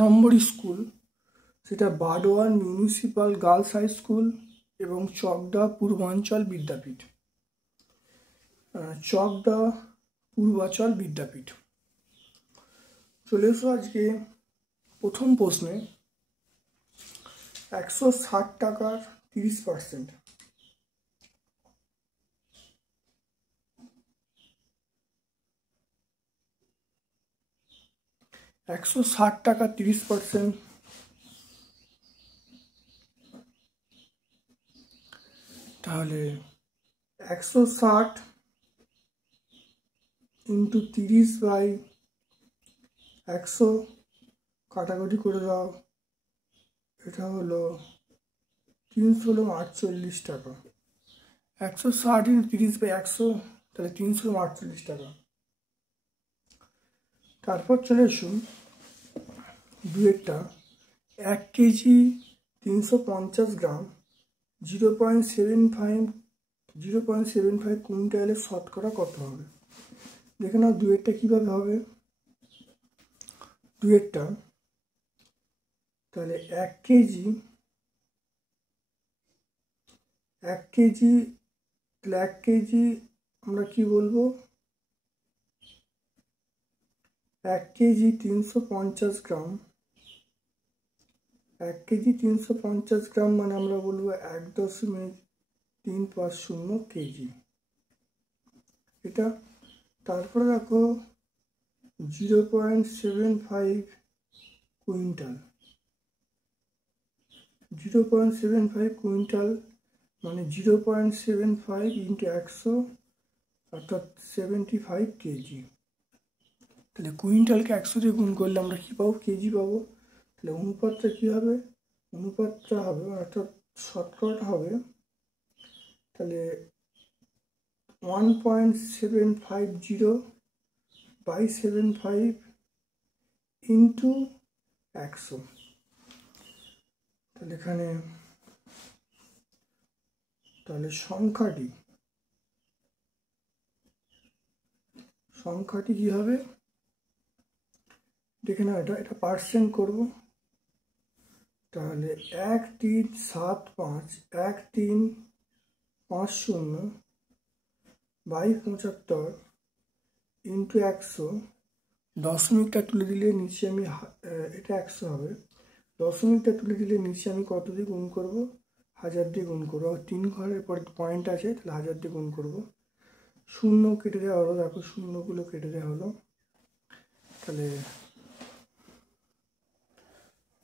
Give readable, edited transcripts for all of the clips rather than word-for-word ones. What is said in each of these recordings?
নম্বর school সেটা বাডোয়ার municipal girls high school এবং চকদা পূর্বাঞ্চল বিদ্যাপীঠ। চকদা পূর্বাঞ্চল বিদ্যাপীঠ। চলে এসো আজকে প্রথম প্রশ্নে। 160 টাকার 30%। 160 টাকা 30%। তাহলে 160 ইন্টু 30/100 কাটাকুটি করে দাও, এটা হলো 348 টাকা। 160 ইন্টু 30/100 তাহলে 348 টাকা। তারপর চলে আসুন দুয়েরটা। 1 কেজি 350 গ্রাম 0.75 কুইন্টালের শতকরা কত হবে? দেখে নাও দুয়েরটা কীভাবে হবে। দুয়েরটা তাহলে 1 কেজি তাহলে 1 কেজি আমরা কি বলবো? 1 কেজি 350 গ্রাম। 1 কেজি 350 গ্রাম মানে আমরা বলবো 1.350 কেজি এটা। তারপরে দেখো 0.75 কুইন্টাল। 0.75 কুইন্টাল মানে 0.75 ইন্টু 100 অর্থাৎ 75 কেজি। তাহলে কুইন্টালকে 100 দিয়ে গুণ করলে আমরা কী পাবো? কেজি পাবো। তাহলে অনুপাতটা কী হবে? অনুপাতটা হবে অর্থাৎ শতকরাটা হবে তাহলে 1.750/75 ইন্টু 100। তাহলে এখানে তাহলে সংখ্যাটি কী হবে? দেখে না, এটা পার্সেন্ট করবো। তাহলে 1350/75 ইন্টু 100। দশমিকটা তুলে দিলে নিচে আমি এটা 100 হবে। দশমিকটা তুলে দিলে নিচে আমি কত দিয়ে গুণ করবো? 1000 দিয়ে গুণ করবো। 3 ঘরের পরে পয়েন্ট আছে, তাহলে 1000 দিয়ে গুণ করবো। শূন্য কেটে দেওয়া হলো, দেখো শূন্যগুলো কেটে দেওয়া হলো। তাহলে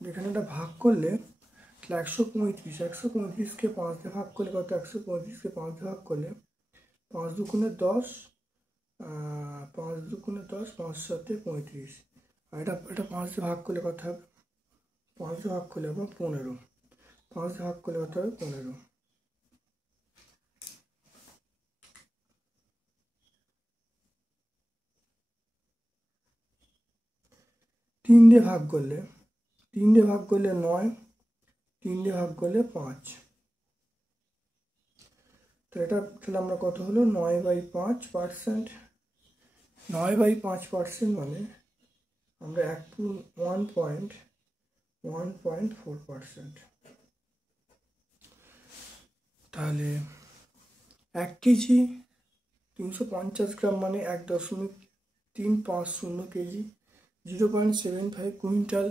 এখানে একটা ভাগ করলে তাহলে 135কে 5 দিয়ে ভাগ করলে কত? 135কে 5 দিয়ে ভাগ করলে 5 দুগুণে 10, 5 দুগুণে 10, 5 7 35। আর এটা 5 দিয়ে ভাগ করলে কত হবে? 5 দিয়ে ভাগ করলে হবে 15। 5 দিয়ে ভাগ করলে কত হবে? 15। তিন দিয়ে ভাগ করলে 9, 3 দিয়ে ভাগ করলে 5। তো এটা তাহলে আমরা কত হলো? 9/5%। 9/5% মানে আমরা 1.4%। তাহলে 1 কেজি 350 গ্রাম মানে 1.350 কেজি। 0.75 কুইন্টাল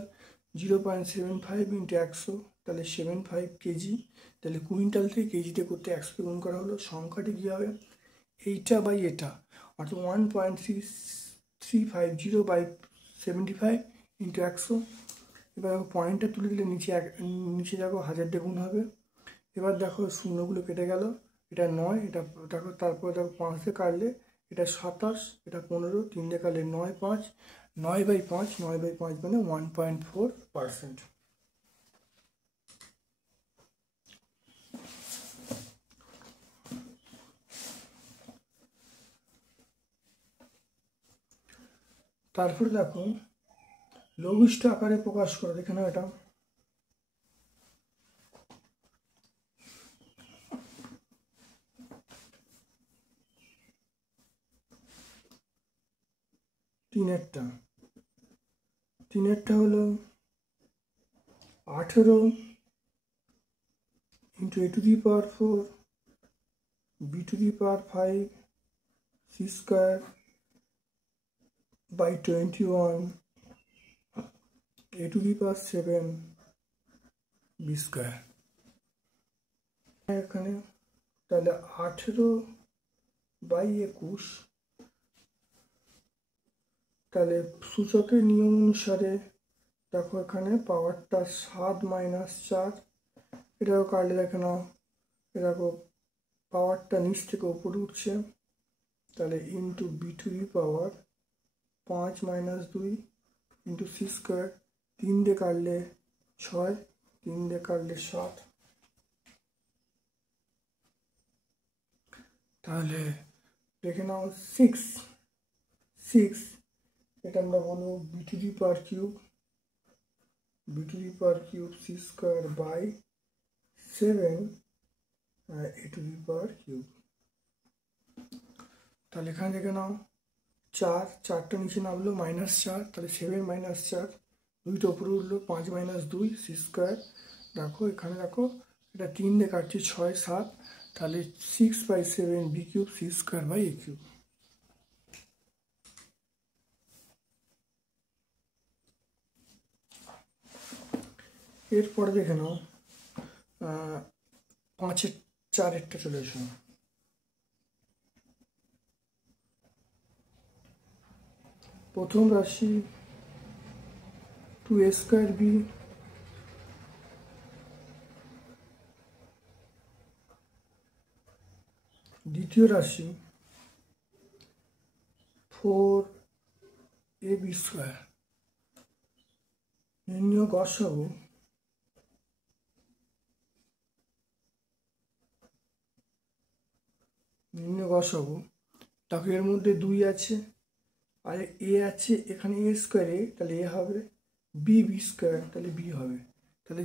0.75 ইন্টু 100 তাহলে 75 কেজি। তাহলে কুইন্টাল থেকে কেজিতে করতে 100 গুণ করা হলো। সংখ্যাটি কী হবে? এইটা বাই এটা অর্থাৎ 1.350/75 ইন্টু 100। এবার পয়েন্টটা তুলে দিলে নিচে দেখো 1000 দিয়ে গুণ হবে। এবার দেখো শূন্যগুলো কেটে গেল, এটা 9, এটা দেখো, তারপর দেখো 5 দিয়ে কাটলে এটা 27, এটা 15, 3 দিয়ে কাটলে 9, 5, 9/5 মানে 1.4%। তারপরে দেখো লঘিষ্ঠ আকারে প্রকাশ করো। দেখে নাও এটা তিনেরটা হলো 18 into a to the power 4 b to the power 5 c square by 21 a to the power 7 b square. এখানে তাহলে 18/21, তাহলে সূচকের নিয়ম অনুসারে দেখো এখানে পাওয়ারটা 7 - 4, এটাও কাটলে দেখে নাও, দেখো পাওয়ারটা নিচ থেকে উপরে উঠছে, তাহলে into b to the power 5 - 2 into c square, 3 দিয়ে কাটলে 6, 3 দিয়ে কাটলে 7, তাহলে দেখে নাও 6, এটা আমরা বলবো b to the power cube c square by 7 a to the power cube. তাহলে এখানে দেখে নাও 4টা নিচে নামলো -4, তাহলে 7 - 4, 2টা উপরে উঠলো 5 - 2 সি স্কোয়ার। দেখো এখানে দেখো এটা 3 দিয়ে কাটছি 6, 7, তাহলে 6/7 b cube c square by a cube. এরপরে দেখে নাও 5-এর 4-এরটা চলে এসো। প্রথম রাশি 2a স্কোয়ার বি, দ্বিতীয় রাশি 4ab স্কোয়ার। নির্ণয় গসাগু দেখো এর মধ্যে 2 আছে আর এ আছে, এখানে এ স্কোয়ারে, তাহলে এ হবে, বি স্কোয়ার তাহলে বি হবে। তাহলে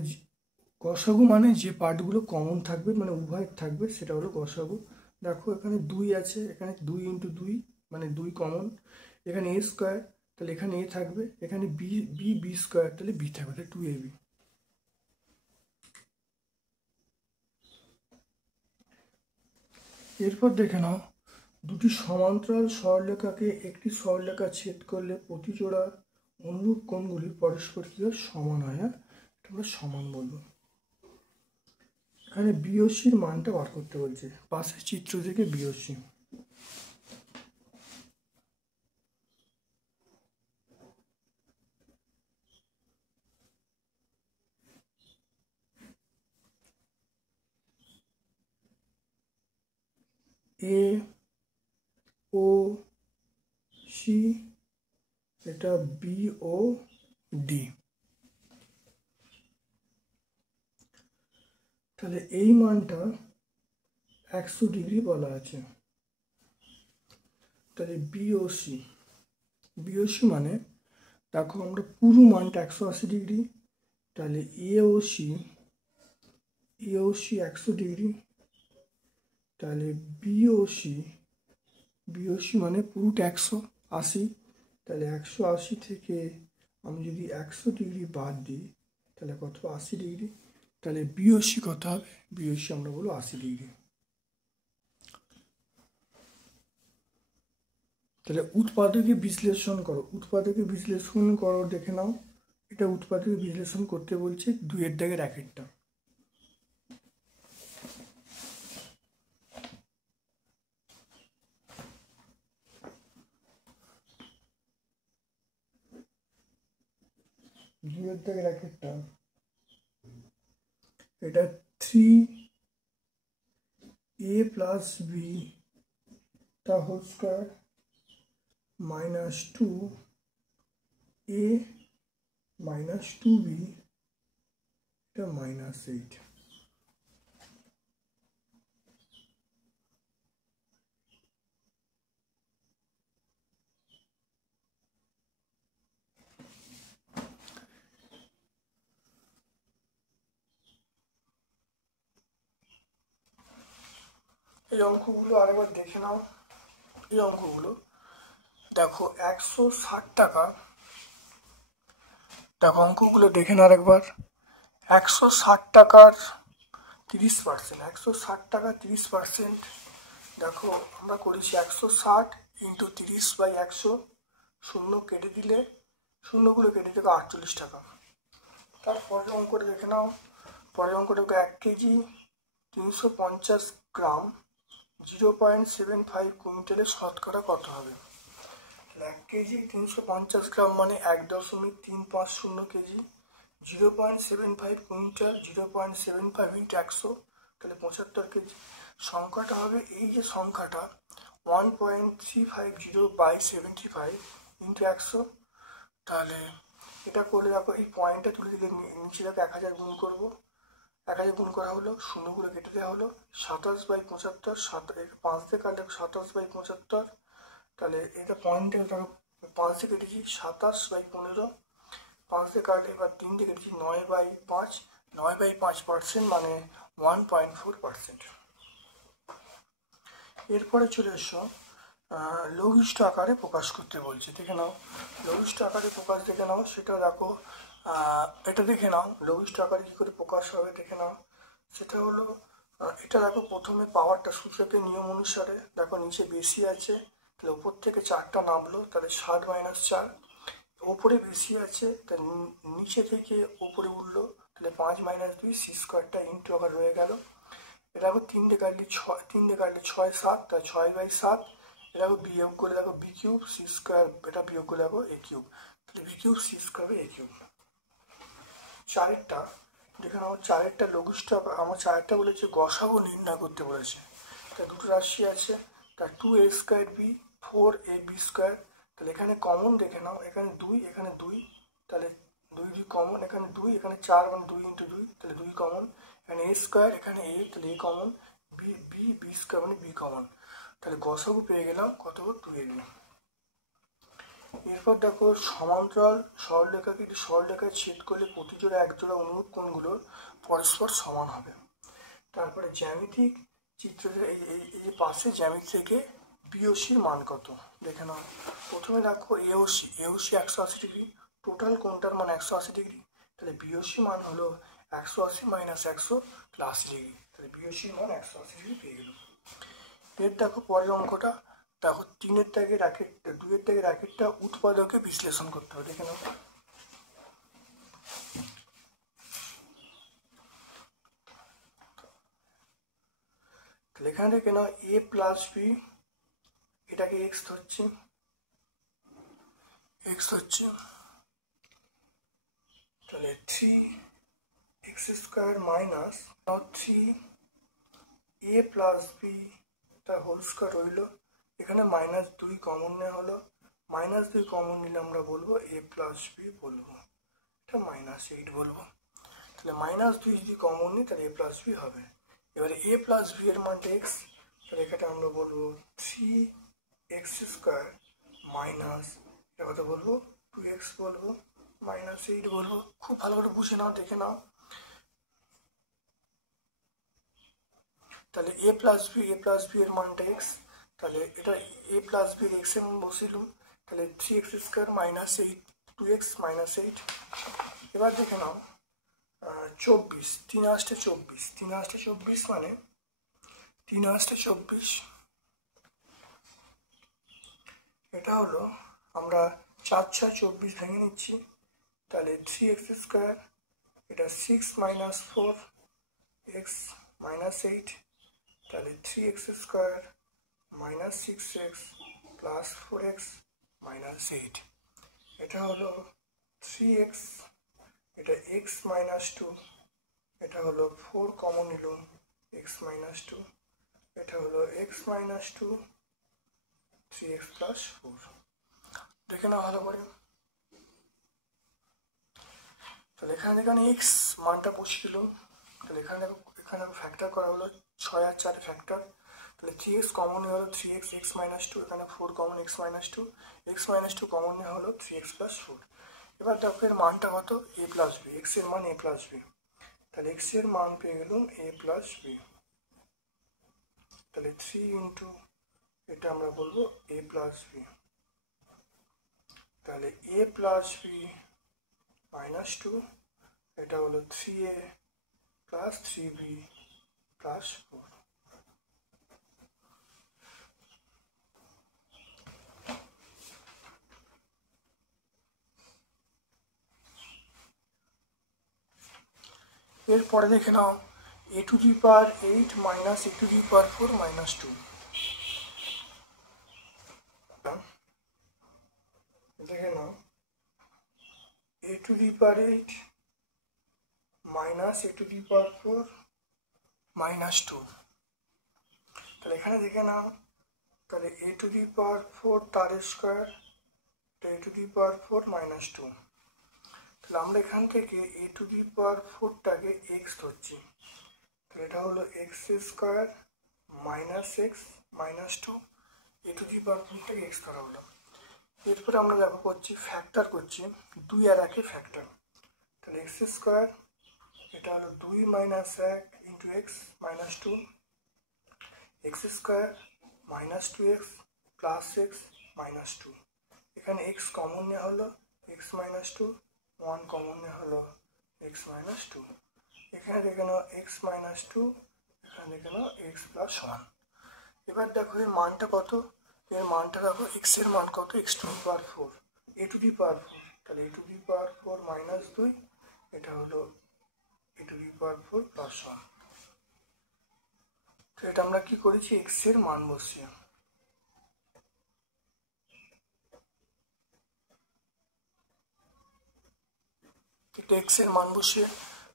গসাগু মানে যে পার্টগুলো কমন থাকবে, মানে উভয়ের থাকবে, সেটা হলো গসাগু। দেখো এখানে 2 আছে, এখানে 2 × 2 মানে 2 কমন, এখানে এ স্কোয়ার, তাহলে এখানে এ থাকবে, এখানে বি স্কোয়ার, তাহলে বি থাকবে, তাহলে 2ab। এরপর দেখে নাও দুটি সমান্তরাল সরলরেখাকে একটি সরলরেখা ছেদ করলে প্রতিজোড়া অনুরূপ কোণগুলি পরস্পর কি সমান হয়। হ্যাঁ, এটা আমরা সমান বলবো। এখানে বিওসির মানটা বার করতে বলছে, পাশের চিত্র থেকে বিওসি। এ ও সি, এটা বি ও ডি। তাহলে এই মানটা 100 ডিগ্রি বলা আছে। তাহলে বিওসি মানে দেখো আমরা পুরো মানটা 180 ডিগ্রি, তাহলে এওসি 100 ডিগ্রি, তাহলে বিওসি মানে পুরোটা 180, তাহলে 180 থেকে আমি যদি 100 ডিগ্রি বাদ দিই তাহলে কত, 80 ডিগ্রি। তাহলে বিওসি কত হবে, বিওসি আমরা বলবো 80 ডিগ্রি। তাহলে উৎপাদকে বিশ্লেষণ করো, দেখে নাও এটা উৎপাদকে বিশ্লেষণ করতে বলছে 2-এর দাগের 1-এরটা। এটা 3a + b তা হোল স্কয়ার -2a - 2b এটা -8। এই অঙ্কগুলো আরেকবার দেখে নাও। এই অঙ্কগুলো দেখো 160 টাকা, দেখো অঙ্কগুলো দেখে না আরেকবার। 160 টাকার 30%, 160 টাকা 30%। দেখো আমরা করেছি 160 ইন্টু 30/100, শূন্য কেটে দিলে, শূন্যগুলো কেটে দেবে 48 টাকা। তারপরে অঙ্কটা দেখে নাও, পরের অঙ্কটা 1 কেজি 350 গ্রাম 0.75 কুইন্টালের শতকরা কত হবে? 1 কেজি 350 গ্রাম মানে 1.350 কেজি, 0.75 কুইন্টাল, 0.75 ইন্টু 100, তাহলে 75 কেজি। সংখ্যাটা হবে এই যে সংখ্যাটা 1.350/75 ইন্টু 100, তাহলে এটা করলে দেখো এই পয়েন্টটা তুলে দিলে নিচে দেখো 1000 গুণ করবো, 1000 গুণ করা হলো, শূন্যগুলো কেটে দেওয়া হলো, 27/75, 5 দিয়ে কাটলে 27/75, তাহলে এটা পয়েন্টে দেখো 5 দিয়ে কেটেছি 27/15, 5 দিয়ে কাটলে এবার 3 দিয়ে কেটেছি 9/5, 9/5% মানে 1.4%। এরপরে চলে এসো লঘিষ্ঠ আকারে প্রকাশ করতে বলছে, দেখে নাও লঘিষ্ঠ আকারে প্রকাশ দেখে নাও, সেটা দেখো এটা দেখে নাও লঘিষ্ঠ আকারে কী করে প্রকাশ হবে দেখে নাও। সেটা হলো এটা দেখো প্রথমে পাওয়ারটা সূচকের নিয়ম অনুসারে দেখো নিচে বেশি আছে, তাহলে উপর থেকে 4টা নামলো, তাহলে 7 - 4, ওপরে বেশি আছে তাহলে নিচে থেকে উপরে উঠলো, তাহলে 5 - 2 সি স্কোয়ারটা ইন্টু আবার রয়ে গেল। এটা দেখো 3 দিয়ে কাটলে 6, 3 দিয়ে কাটলে 6 7, তাহলে 6/7, এটা দেখো বিয়োগ করে দেখো বি কিউব সি স্কোয়ার, এটা বিয়োগ করে দেখো এ কিউব, তাহলে বি কিউব সি স্কোয়ার এ কিউব। চারেরটা দেখে নাও, চারেরটা লঘিষ্ঠ, আমার চারেরটা বলেছে গসাগু নির্ণয় করতে বলেছে, তা দুটো রাশি আছে, তা 2a² বি 4ab², তাহলে এখানে কমন দেখে নাও, এখানে 2, এখানে 2, তাহলে 2 কমন, এখানে 2, এখানে 4 মানে 2 ইন্টু 2, তাহলে 2 কমন, এখানে a², এখানে a, তাহলে a কমন, b² মানে b কমন, তাহলে গসাগু পেয়ে গেলাম কত? 2ab। এরপর দেখো সমান্তরাল সরলরেখাকে সরলরেখায় ছেদ করলে প্রতিজোড়া একজোড়া অনুরূপ কোণগুলোর পরস্পর সমান হবে। তারপরে জ্যামিতিক চিত্র, এই যে পাশে জ্যামিতি থেকে বিওসির মান কত দেখে নাও। প্রথমে দেখো এওসি 180 ডিগ্রি, টোটাল কোণটার মান 180 ডিগ্রি, তাহলে বিওসি মান হলো 180 - 100, তাহলে 80 ডিগ্রি, তাহলে বিওসির মান 180 ডিগ্রি পেয়ে গেল। এর দেখো পরের অঙ্কটা দেখো 3-এর দাগে র্যাকেট, 2-এর দাগে র্যাকেটটা উৎপাদকে বিশ্লেষণ করতে হবে, দেখে নাও। তাহলে এখানে দেখে নাও a প্লাস বি, এটাকে এক্স ধরছি, তাহলে 3x² minus 3a plus b তার হোল স্কোয়ার রইল, এখানে -2 কমন নেওয়া হলো, -2 কমন নিলে আমরা বলবো a প্লাস বি বলবো, এটা -8 বলবো, তাহলে -2 যদি কমন নিই তাহলে a প্লাস বি হবে। এবারে a প্লাস বি এর মানটা এক্স, তাহলে এখানে আমরা বলবো 3x² মাইনাস, এটা কথা বলবো 2x বলবো, -8 বলবো। খুব ভালো করে বুঝে নাও, দেখে নাও। তাহলে a প্লাস বি এর মানটা এক্স, তাহলে এটা a প্লাস বি এক্স এর মান বসিলুম, তাহলে 3x² -8, 2x -8। এবার দেখে নাও 24, 3 × 8 = 24, 3 × 8 = 24 মানে 3 × 8 = 24, এটা হলো আমরা 4 × 6 = 24 ভেঙে নিচ্ছি, তাহলে 3x², এটা 6 - 4 x -8, তাহলে 3x² - 6x প্লাস 4x -8, এটা হলো 3x, এটা x -2, এটা হলো 4 কমন নিলাম x -2, এটা হলো x -2, 3x + 4, দেখে নাও ভালো করে। তাহলে এখানে এক্স মানটা বসিয়ে দিলাম, তাহলে এখানে ফ্যাক্টর করা হলো 6 আর 4 ফ্যাক্টর, তাহলে 3x কমন নেওয়া হলো 3x, x -2, এখানে 4 কমন x -2, x -2 কমন নেওয়া হলো 3x + 4। এবার দেখো এর মানটা কত? a প্লাস বি, এক্স এর মান a প্লাস বি, তাহলে এক্স এর মান পেয়ে গেলাম a প্লাস বি, তাহলে 3 × এটা আমরা বলবো a প্লাস বি, তাহলে a plus b minus two, এটা হলো 3a প্লাস 3b প্লাস 4। এরপরে দেখে নাও a to the power 8 minus a to the power 4 minus 2। দেখে নাও a to the power 8 minus a to the power 4 minus 2। তাহলে এখানে দেখে নাও, তাহলে a টু দি পাওয়ার 4 তার square, a to the power 4 minus 2। তাহলে আমরা এখান থেকে a টু দি পাওয়ার 4টাকে x ধরছি, তাহলে এটা হলো x square minus x minus 2, a to the power 4টাকে x ধরা হলো। এরপরে আমরা দেখো করছি ফ্যাক্টর করছি, 2 আর 1 ফ্যাক্টর, তাহলে এক্স স্কোয়ার, এটা হলো 2 minus 1 into x minus 2, x square minus 2x plus x minus 2। এখানে এক্স কমন নেওয়া হলো এক্স মাইনাস 2, 1 কমন নেওয়া হলো এক্স মাইনাস 2। এখানে দেখে নাও এক্স মাইনাস 2, এখানে দেখে নাও এক্স প্লাস 1। এবার দেখো এর মানটা কত, এর মানটা দেখো এক্স এর মান কত, x to the power 4, a to the power 4, তাহলে এ টু দি পাওয়ার 4 মাইনাস 2, এটা হলো এ টু দি পাওয়ার 4 প্লাস 1। তো এটা আমরা কি করেছি, এক্স এর মান বসিয়ে, এটা এক্স এর মান বসিয়ে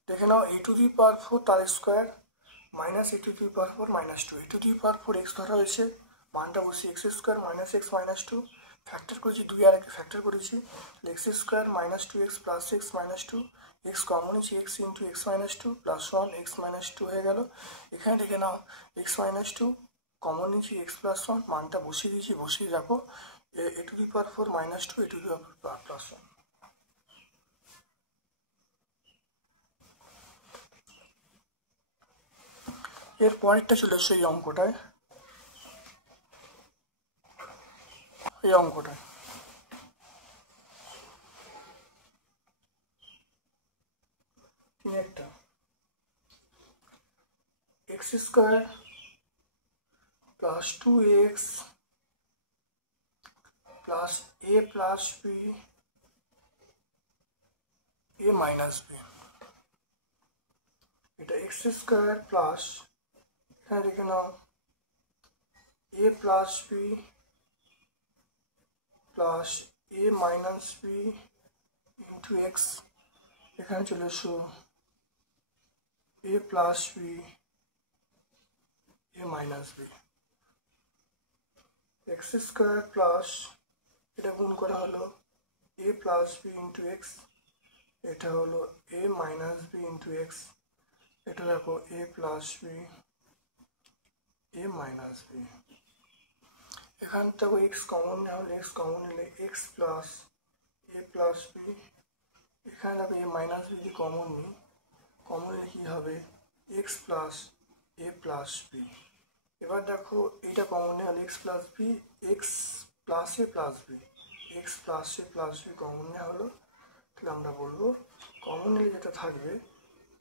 দেখে নাও এ টু দি পাওয়ার 4 তার square minus a to the power 4 minus 2, a to the power 4 x ধরা হয়েছে, মানটা বসিয়ে x square minus x minus 2, factor করেছি 2 আর 1 ফ্যাক্টর করেছি, x square minus 2x plus x minus 2, x common হয়েছে x into x minus 2 plus 1 x minus 2 হয়ে গেল। এখানে দেখে নাও এক্স মাইনাস 2 কমন নিয়েছি এক্স প্লাস 1, মানটা বসিয়ে দিয়েছি, বসিয়ে রাখো a to the power 4 minus 2 a to the power plus 1। এর পরেরটা চলে এসো এই অঙ্কটায়, এই অঙ্কটায় একটা x square plus 2x plus a plus b a minus b, এটা এক্স স্কোয়ার প্লাস, এখানে দেখে নাও a plus b plus a minus b into x, এখানে চলে এসো a plus b a minus b, x square plus, এটা গুণ করা হলো a plus b into x, এটা হলো a minus b into x, এটা দেখো a plus b a minus b। এখান থেকে এক্স কমন নেওয়া হলে এক্স কমন নিলে x plus a plus b, এখানে দেখো এ মাইনাস বি যদি কমন নিই, কমন নিলে কী হবে x plus a plus b. এবার দেখো এইটা কমন নেওয়া হলে x plus b, x plus a plus b, x plus a plus b common নেওয়া হলো, তাহলে আমরা বলবো কমন নিলে যেটা থাকবে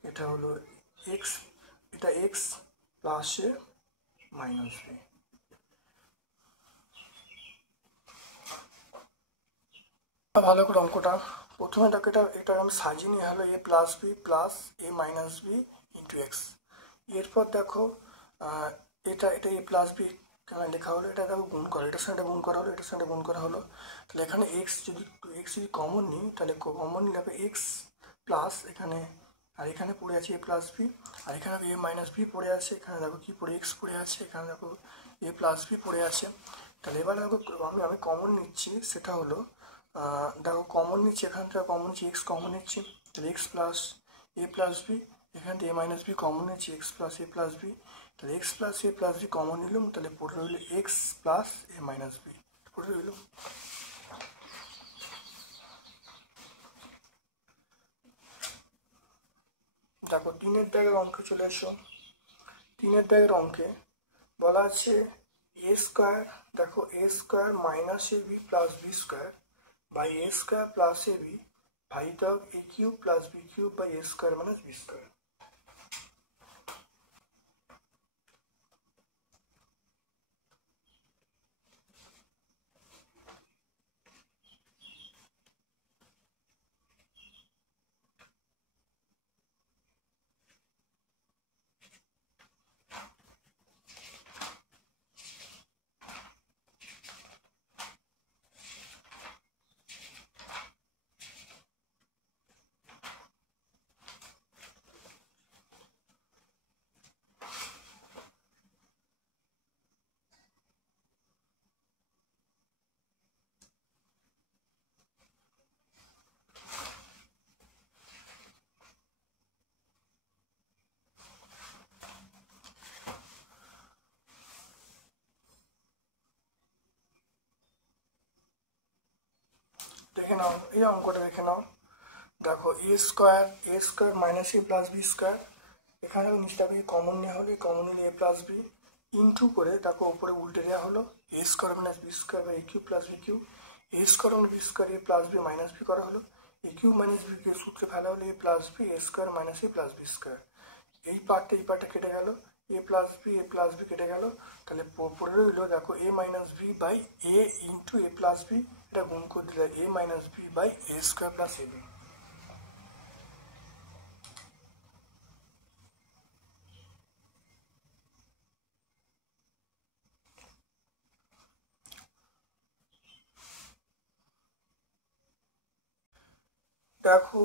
এটা হলো এক্স, এটা এক্স প্লাস এ মাইনাস বি। ভালো করে অঙ্কটা প্রথমে দেখো এটা আমি সাজিয়ে নিয়ে হলো এ প্লাস বি প্লাস এ মাইনাস বি ইন্টু এক্স। এরপর দেখো এটা এ প্লাস বি লেখা হলো, এটা দেখো গুণ করা, এটার সঙ্গে গুণ করা হলো, এটার সঙ্গে গুণ করা হলো, তাহলে এখানে এক্স যদি কমন নিই, তাহলে কমন নিলে এক্স প্লাস এখানে, আর এখানে পড়ে আছে এ প্লাস বি, আর এখানে এ মাইনাস বি পড়ে আছে, এখানে দেখো কি পড়ে এক্স পড়ে আছে, এখানে দেখো এ প্লাস বি পড়ে আছে। তাহলে এবার দেখো আমি কমন নিচ্ছি, সেটা হলো দেখো কমন নিচ্ছি, এখান থেকে কমন নিচ্ছি এক্স কমন নিচ্ছি, তাহলে x plus a plus B, এখান থেকে এ মাইনাস বি কমন নিচ্ছি x plus a plus b, তাহলে x plus a plus b common নিলাম, তাহলে পড়ে রইল এক্স প্লাস এ মাইনাস বি পড়ে রইল। দেখো 3-এর দাগের অঙ্কে চলে এসো, 3-এর দাগের অঙ্কে বলা আছে এ স্কোয়ার, দেখো a square minus a b plus b square by a square plus a b ভাজিতক a cube plus b cube by a square minus b square. দেখে নাও এই অঙ্কটা দেখে নাও। দেখো a square minus a plus b square, এখানে নিচটাকে কমন নেওয়া হলো, কমন নিলে এ প্লাস বি ইন্টু করে তাকে উপরে উল্টে দেওয়া হলো এ স্কোয়ার মাইনাস বি স্কোয়ার বা এ কিউ প্লাস বি কিউ। এ স্কোয়ার মাইনাস বি স্কোয়ার এ প্লাস বি মাইনাস বি করা হলো, এ কিউ মাইনাস বি কে সূত্রে ফেলা হলো এ plus B A square minus a plus b square. এই পার্টটা কেটে গেল, এ প্লাস বি কেটে গেল, তাহলে পড়ে রইলো দেখো a minus b by a into a plus b, এটা গুণ করে দিলে a minus b by a square plus a b. দেখো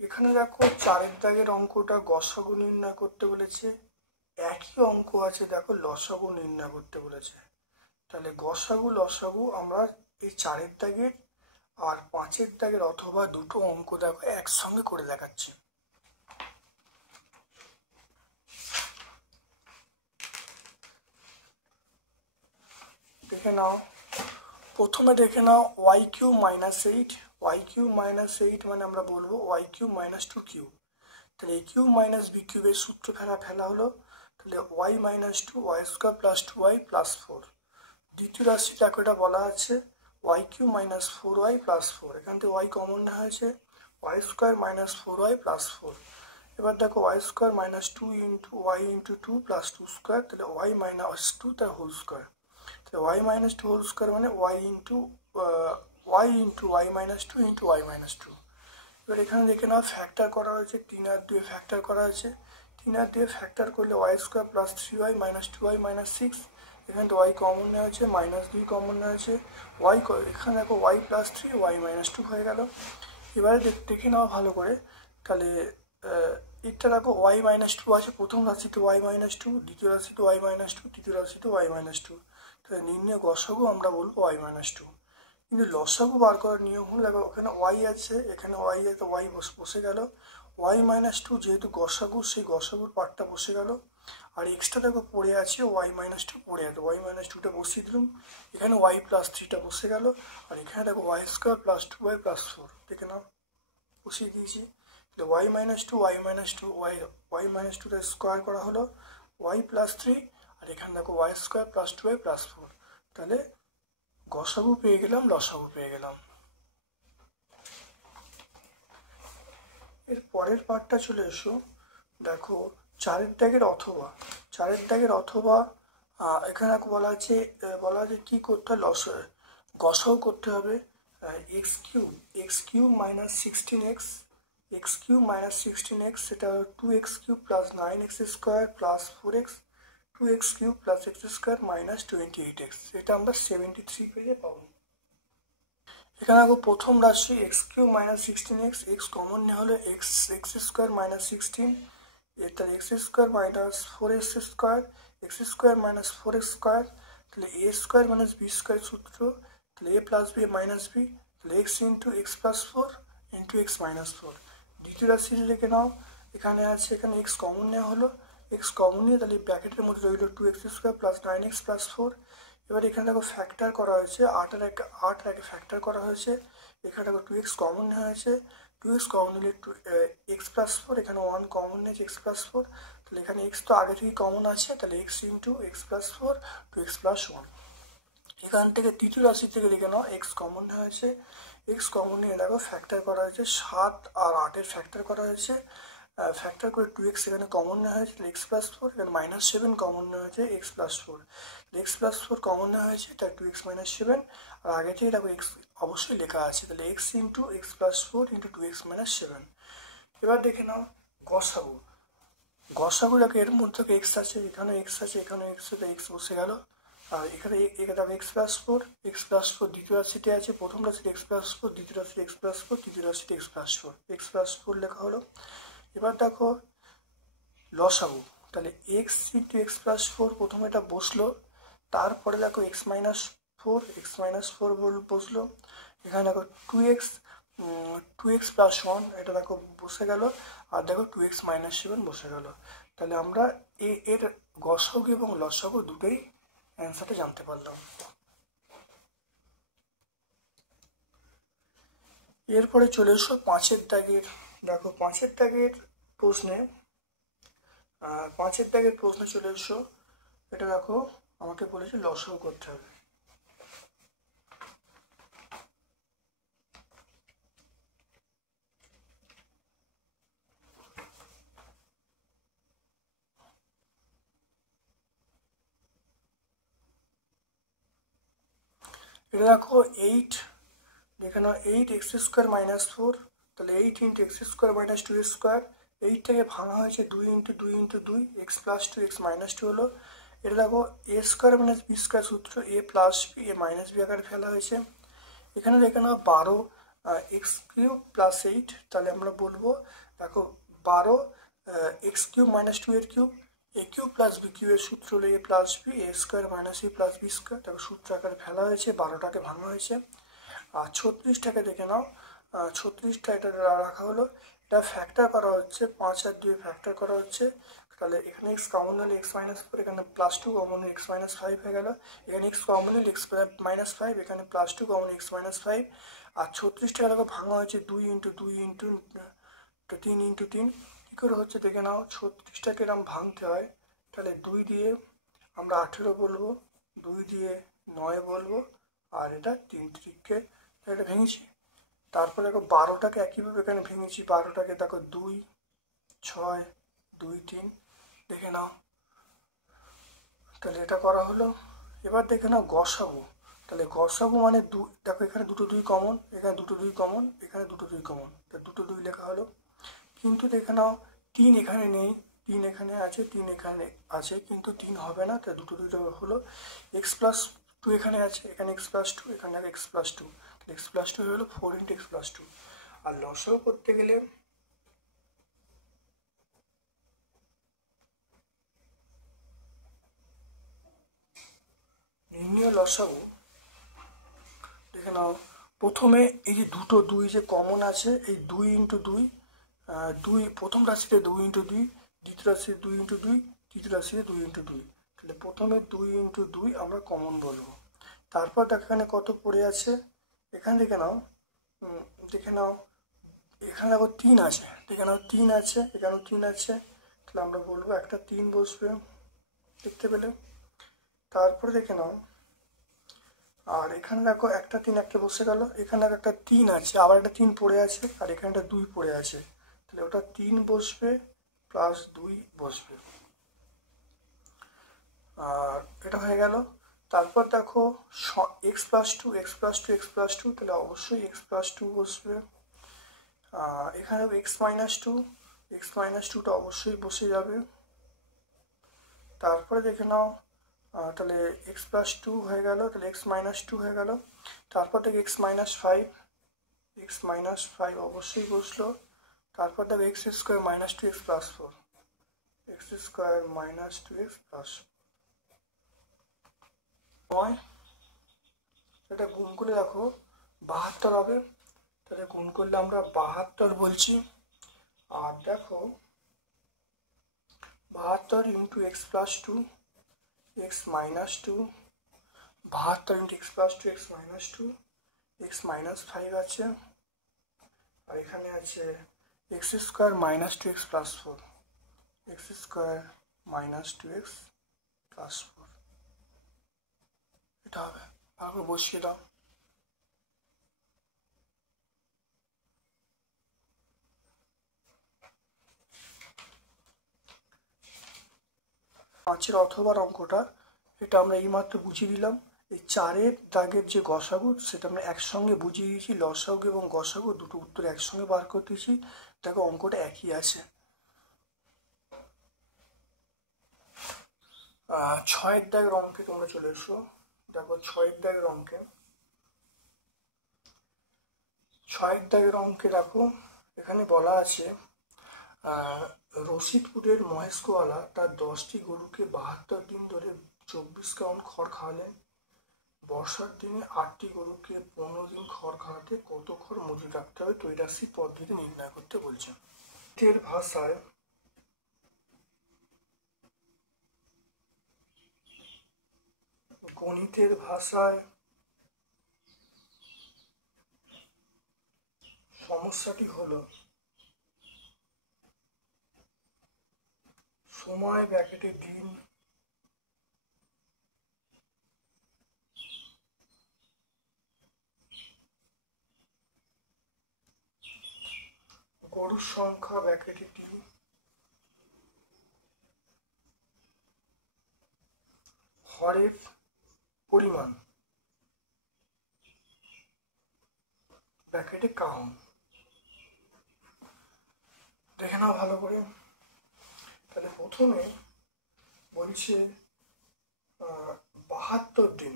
এখানে দেখো 4 দাগের অঙ্কটা গসাগু নির্ণয় করতে বলেছে, একই অঙ্ক আছে দেখো লসাগু নির্ণয় করতে বলেছে। তাহলে গসাগু লসাগু আমরা এই 4 দাগের আর 5 দাগের অথবা দুটো অঙ্ক দেখো একসঙ্গে করে দেখাচ্ছি। দেখে নাও, প্রথমে দেখে নাও y q minus eight, y q minus eight মানে আমরা বলবো y q minus two q. তাহলে এ কিউ মাইনাস বি কিউবের সূত্র ফেলা হলো, তাহলে y minus two y square plus two y plus four. দ্বিতীয় রাশিটাকে এটা বলা আছে y q minus four y plus four, এখান থেকে ওয়াই কমন নেওয়া হয়েছে, y square minus four y plus four. এবার দেখো y square minus two into y into two plus two square, তাহলে ওয়াই মাইনাস টু তার হোল স্কোয়ার। তাহলে y minus two whole square মানে y into y minus two into y minus two. এবার এখানে দেখে নাও factor করা হয়েছে, 3 আর 2 ফ্যাক্টর করা হয়েছে, 3 আর 2 ফ্যাক্টর করলে y square plus three y minus two y minus six. এখানে তো ওয়াই কমন নেওয়া হয়েছে, মাইনাস 2 কমন নেওয়া হয়েছে, ওয়াই এখানে দেখো y plus three y minus two হয়ে গেল। এবারে দেখে নাও ভালো করে, তাহলে এটা দেখো ওয়াই মাইনাস টু আছে প্রথম রাশিতে ওয়াই মাইনাস টু, দ্বিতীয় রাশিতে ওয়াই মাইনাস টু, তৃতীয় রাশিতে ওয়াই মাইনাস টু। তাহলে নির্ণয় গসাগু আমরা বলবো ওয়াই মাইনাস টু। কিন্তু লসাগু বার করার নিয়ম হলো দেখো ওখানে ওয়াই আছে, এখানে ওয়াই আছে, ওয়াই বসে গেল, ওয়াই মাইনাস টু যেহেতু গসাগু সেই গসাগুর পার্টটা বসে গেল, আর এক্সট্রা দেখো পড়ে আছে ওয়াই মাইনাস টু পড়ে আছে, ওয়াই মাইনাস টুটা বসিয়ে দিলাম, এখানে ওয়াই প্লাস থ্রিটা বসে গেল, আর এখানে দেখো y square plus two y plus four দেখে নাও বসিয়ে দিয়েছি। তাহলে y minus two y minus টুটা স্কোয়ার করা হলো ওয়াই প্লাস থ্রি, আর এখানে দেখো y square plus two y plus four. তাহলে গসাগু পেয়ে গেলাম, লসাগু পেয়ে গেলাম। এর পরের পার্টটা চলে এসো, দেখো 4 দাগের অথবা, 4 দাগের অথবা এখানে বলা আছে কি করতে হবে, গসাগু করতে হবে x cube minus sixteen x সেটা two x cube plus nine x square plus four x, two x cube plus x square minus 28x, এটা আমরা 73 পেজে পাবো। এখানে দেখো প্রথম রাশি x cube minus sixteen x common নেওয়া হলো এক্স স্কোয়ার মাইনাস সিক্সটিন, তাহলে x square minus four x square minus four x square, তাহলে এ স্কোয়ার মাইনাস বি স্কোয়ার সূত্র, তাহলে এ প্লাস বি মাইনাস বি, তাহলে x into x plus four into x minus four. দ্বিতীয় রাশি লিখে নাও, এখানে আছে এখানে এক্স কমন নেওয়া হলো, এক্স কমন নিয়ে তাহলে ব্র্যাকেটের মধ্যে রইল two x square plus nine x plus four. এবার এখানে দেখো ফ্যাক্টর করা হয়েছে, আট আর একে ফ্যাক্টর করা হয়েছে, এখানে দেখো টু এক্স কমন নেওয়া হয়েছে, টু এক্স কমন নিলে টু এক্স প্লাস ফোর, এখানে ওয়ান কমন নিয়েছে এক্স প্লাস ফোর, তাহলে এখানে এক্স তো আগে থেকেই কমন আছে, তাহলে x into x plus four two x plus one. এখান থেকে তৃতীয় রাশি থেকে লিখে নাও এক্স কমন নেওয়া হয়েছে, এক্স কমন নিয়ে দেখো ফ্যাক্টর করা হয়েছে, 7 আর 8-এর ফ্যাক্টর করা হয়েছে, ফ্যাক্টর করে 2x এখানে কমন নেওয়া হয়েছে, x+4, এখানে -7 কমন নেওয়া হয়েছে, x+4, x+4 কমন নেওয়া হয়েছে, তাই 2x - 7, আর আগে থেকে দেখো x অবশ্যই লেখা আছে, তাহলে x × x+4 × 2x - 7। এবার দেখে নাও গসাগু, গসাগু দেখো এর মধ্যে x আছে, এখানে x আছে, এখানে x আছে, x বসে গেল, আর এখানে দেখো x+4, x+4 দ্বিতীয় রাশিতে আছে, প্রথম রাশিতে x+4, দ্বিতীয় রাশিতে x+4, তৃতীয় রাশিতে x+4, x+4 লেখা হলো। এবার দেখো লসাগু, তাহলে x × x+4 প্রথমে এটা বসলো, তারপরে দেখো x - 4 বসলো, এখানে দেখো 2x + 1 এটা দেখো বসে গেল, আর দেখো 2x - 7 বসে গেল। তাহলে আমরা এর গসাগু এবং লসাগু দুটোই অ্যান্সারটা জানতে পারলাম। এরপরে চলে এসো 5-এর দাগের, দেখো 5-এর দাগের প্রশ্নে, 5-এর দাগের প্রশ্নে চলে এসো, এটা দেখো আমাকে বলেছে লসাগু করতে হবে। এটা দেখো 8, এখানে 8x² - 4, তাহলে 8 × x² - 2² 8 থেকে ভাঙা হয়েছে 2 × 2 × 2, x+2 x - 2 হলো। এটা দেখো a² - b² সূত্র, a + b a - b আকারে ফেলা হয়েছে। এখানে দেখে নাও 12 x³ + 8, তাহলে আমরা বলবো দেখো 12 x³ - 2 এর কিউব, a³ + b³ এর সূত্র হলো a + b a² - a + b², দেখো সূত্র আকারে ফেলা হয়েছে, 12টাকে ভাঙা হয়েছে। আর 36টাকে দেখে নাও, 36টা এটা রাখা হলো, এটা ফ্যাক্টর করা হচ্ছে, 5 আর 2 ফ্যাক্টর করা হচ্ছে, তাহলে এখানে x কমন হলে x - 4, এখানে +2 কমন হলে x - 5 হয়ে গেল, এখানে x কমন হলে x - 5, এখানে +2 কমন x - 5, আর 36টাকে দেখো ভাঙা হয়েছে 2 × 2 × 3 × 3, কী করে হচ্ছে দেখে নাও, 36টাকে এরকম ভাঙতে হয়, তাহলে 2 দিয়ে আমরা 18 বলবো, 2 দিয়ে 9 বলবো, আর এটা 3 3-কে এটা ভেঙেছি। তারপর দেখো 12টাকে একইভাবে এখানে ভেঙেছি, 12টাকে দেখো 2 6 2 3 দেখে নাও, তাহলে এটা করা হলো। এবার দেখে নাও গসাগু, তাহলে গসাগু মানে দেখো এখানে দুটো 2 কমন, এখানে দুটো 2 কমন, এখানে দুটো 2 কমন, তা দুটো 2 লেখা হলো। কিন্তু দেখে নাও 3 এখানে নেই, 3 এখানে আছে, 3 এখানে আছে, কিন্তু 3 হবে না, তাই দুটো 2 হলো। x+2 এখানে আছে, এখানে x+2, এখানে x+2, x+2 হলো 4 × x+2। আর লসাগু করতে গেলে নির্ণয় লসাগু, দেখে নাও প্রথমে এই যে দুটো 2 যে কমন আছে, এই 2 × 2, 2 প্রথম রাশিতে 2 × 2, দ্বিতীয় রাশিতে 2 × 2, তৃতীয় রাশিতে 2 × 2, তাহলে প্রথমে 2 × 2 আমরা কমন বলবো। তারপর দেখো এখানে কত পড়ে আছে, এখানে দেখে নাও, দেখে নাও এখানে দেখো 3 আছে, দেখে নাও 3 আছে, এখানেও 3 আছে, তাহলে আমরা বলবো একটা 3 বসবে, দেখতে পেলে। তারপরে দেখে নাও, আর এখানে দেখো একটা 3 একটা বসে গেল, এখানে দেখো একটা 3 আছে, আবার একটা 3 পড়ে আছে, আর এখানে একটা 2 পড়ে আছে, তাহলে ওটা 3 বসবে প্লাস 2 বসবে, আর এটা হয়ে গেল। তারপর দেখো x+2 x+2 x+2, তাহলে অবশ্যই x+2 বসবে, এখানে x-2, x-2টা অবশ্যই বসে যাবে। তারপরে দেখে নাও, তাহলে x+2 হয়ে গেল, তাহলে x-2 হয়ে গেল। তারপর থেকে x-5, x-5 অবশ্যই বসলো। তারপর দেখো x² - 2x + 4, x² - 2x + 9, এটা গুণ করে দেখো 72 হবে, তাহলে গুণ করলে আমরা 72 বলছি। আর দেখো 72 × x+2 x - 2, 72 × x+2 x - 2, x - 5 আছে, আর এখানে আছে x² - 2x + 4, x² - 2x + 4, এটা হবে। ভালো বসিয়ে দাও। পাঁচের অথবার অঙ্কটা এটা আমরা এইমাত্র বুঝিয়ে দিলাম। এই 4-এর দাগের যে গসাগু সেটা আমরা একসঙ্গে বুঝিয়ে দিয়েছি, লসাগু এবং গসাগু দুটো উত্তর একসঙ্গে বার করতেছি। দেখো অঙ্কটা একই আছে। 6-এর দাগের অঙ্কে তোমরা চলে এসো। দেখো 6-এর দাগের অঙ্কে, 6-এর দাগের অঙ্কে দেখো এখানে বলা আছে রশিদপুরের মহেশগোয়ালা তার 10টি গরুকে 72 দিন ধরে 24 কাউন্ট খড় খাওয়ালেন। বর্ষার দিনে 8টি গরুকে 15 দিন খড় খাওয়াতে কত খড় মজুদ রাখতে হবে ত্রৈরাশিক পদ্ধতি নির্ণয় করতে বলছে। এর ভাষায় গণিতের ভাষায় সমস্যাটি হলো সময় ব্র্যাকেটে দিন গরুর সংখ্যা ব্র্যাকেটে টি খড়ের পরিমাণ ব্র্যাকেটে কাউন্ট। দেখে নাও ভালো করে। তাহলে প্রথমে বলছে 72 দিন,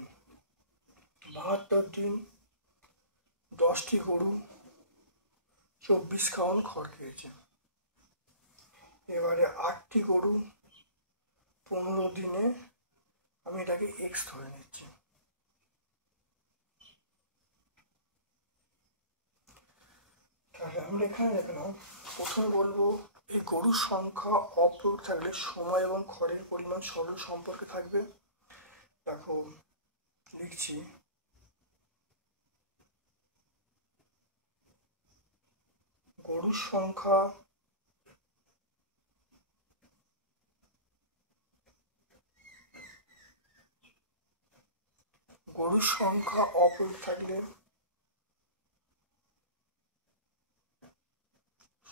72 দিন 10টি গরু 24 কাউন্ট খড় খেয়েছে। এবারে 8টি গরু 15 দিনে, আমি এটাকে এক্স ধরে নিচ্ছি। তাহলে আমরা এখানে দেখে নাও, প্রথমে বলবো এই গরুর সংখ্যা অপ্রয়োগ থাকলে সময় এবং খড়ের পরিমাণ সরল সম্পর্কে থাকবে। দেখো লিখছি, গরুর সংখ্যা অপ্রয়োগ থাকলে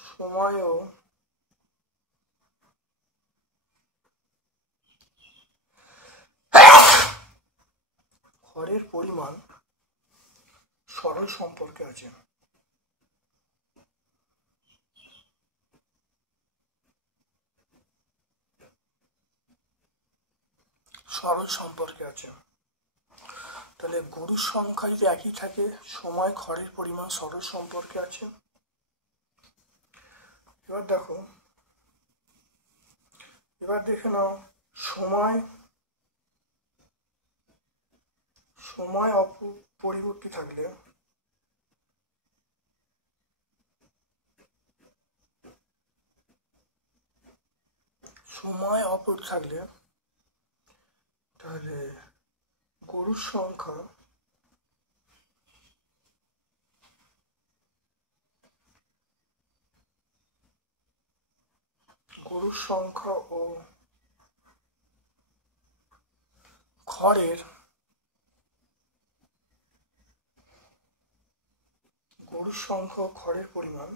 সময় ও খড়ের পরিমাণ সরল সম্পর্কে আছে। সরল সম্পর্কে আছে। তাহলে গরুর সংখ্যা যদি একই থাকে, সময় খড়ের পরিমাণ সরল সম্পর্কে আছে। এবার দেখো, এবার দেখে নাও সময় অপরিবর্তী থাকলে তাহলে গরুর সংখ্যা ও খড়ের পরিমাণ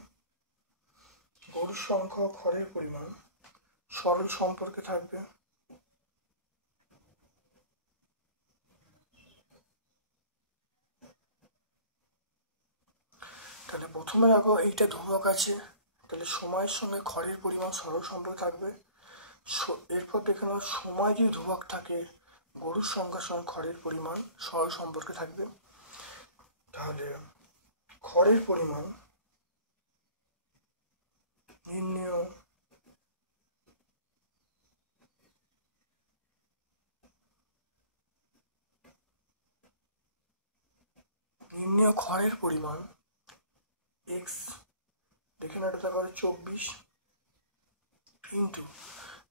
সরল সম্পর্কে থাকবে। তাহলে প্রথমে দেখো এইটা ধ্রুবক আছে, তাহলে সময়ের সঙ্গে খড়ের পরিমাণ সরল সম্পর্কে থাকবে। এরপর দেখে নাও, সময় যদি ধ্রুবক থাকে, গরুর সংখ্যার সঙ্গে খড়ের পরিমাণ সরল সম্পর্কে থাকবে। তাহলে খড়ের পরিমাণ নির্ণয় খড়ের পরিমাণ এক্স, দেখে না এটা দেখো 24 কিন্তু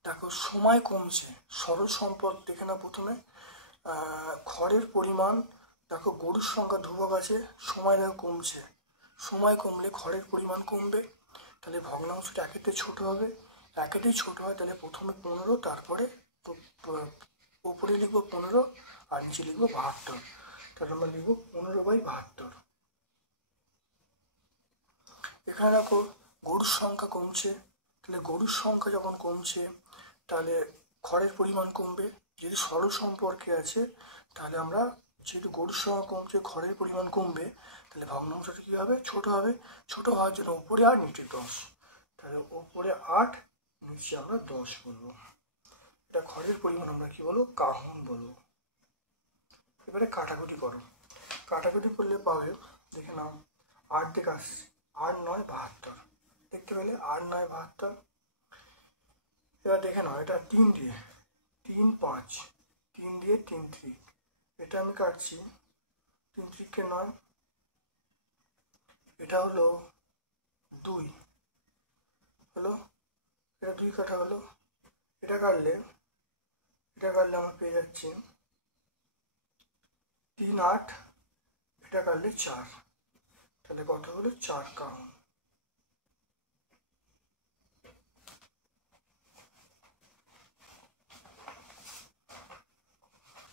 দেখো সময় কমছে, সরল সম্পর্ক দেখে না প্রথমে খড়ের পরিমাণ, দেখো গরুর সংখ্যা ধ্রুবক আছে, সময় দেখো কমছে, সময় কমলে খড়ের পরিমাণ কমবে। তাহলে ভগ্নাংশটা একেতে ছোট হবে, একেতেই ছোট হয়, তাহলে প্রথমে 15, তারপরে উপরে লিখবো 15 আর নিচে লিখবো 72। তাহলে আমরা লিখব 15/72। এখানে দেখো গরুর সংখ্যা কমছে, তাহলে গরুর সংখ্যা যখন কমছে তাহলে খড়ের পরিমাণ কমবে। যদি সরল সম্পর্কে আছে তাহলে আমরা যেহেতু গরুর সংখ্যা কমছে খড়ের পরিমাণ কমবে, তাহলে ভগ্নাংশটা কী হবে? ছোট হবে। ছোট হওয়ার জন্য উপরে 8 নিচে 10, তাহলে উপরে 8 নিচে আমরা 10 বলবো। এটা খড়ের পরিমাণ আমরা কি বলবো? কাহন বলবো। এবারে কাটাকুটি করো। কাটাকুটি করলে পাবে, দেখে নাও 8 দিকে আসছে, 8 9 72, দেখতে পেলে 8 9 72। এবার দেখে নাও এটা 3 দিয়ে, 3 5, 3 দিয়ে 3 3, এটা আমি কাটছি, 3 3 9, এটা হলো 2 হলো, এটা 2 কাটা হলো। এটা কাটলে আমরা পেয়ে যাচ্ছি 3 8, এটা কাটলে 4, তাহলে কত হলো? 4 কাহন।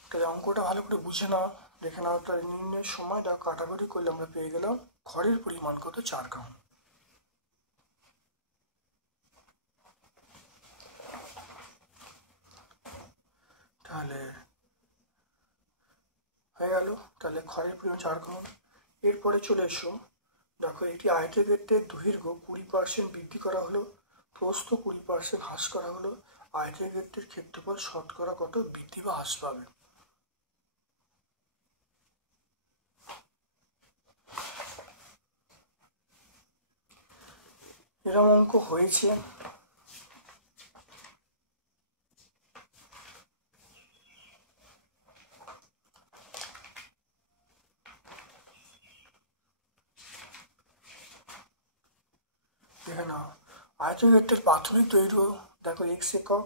তাহলে অঙ্কটা ভালো করে বুঝে নাও, দেখে নাও। তাহলে নির্ণয়ের সময়টা কাটাকুটি করলে আমরা পেয়ে গেলাম খড়ের পরিমাণ কত? 4 কাহন। তাহলে হয়ে গেল, তাহলে খড়ের পরিমাণ 4 কাহন। এরপরে চলে এসো, দেখো এটি আয়তক্ষেত্রের দৈর্ঘ্য 20% বৃদ্ধি করা হলো, প্রস্থ 20% হ্রাস করা হলো, আয়তক্ষেত্রের ক্ষেত্রফল শতকরা কত বৃদ্ধি বা হ্রাস পাবে? এরকম অঙ্ক হয়েছে। দেখে নাও আয়তক্ষেত্রের প্রাথমিক দৈর্ঘ্য দেখো x একক,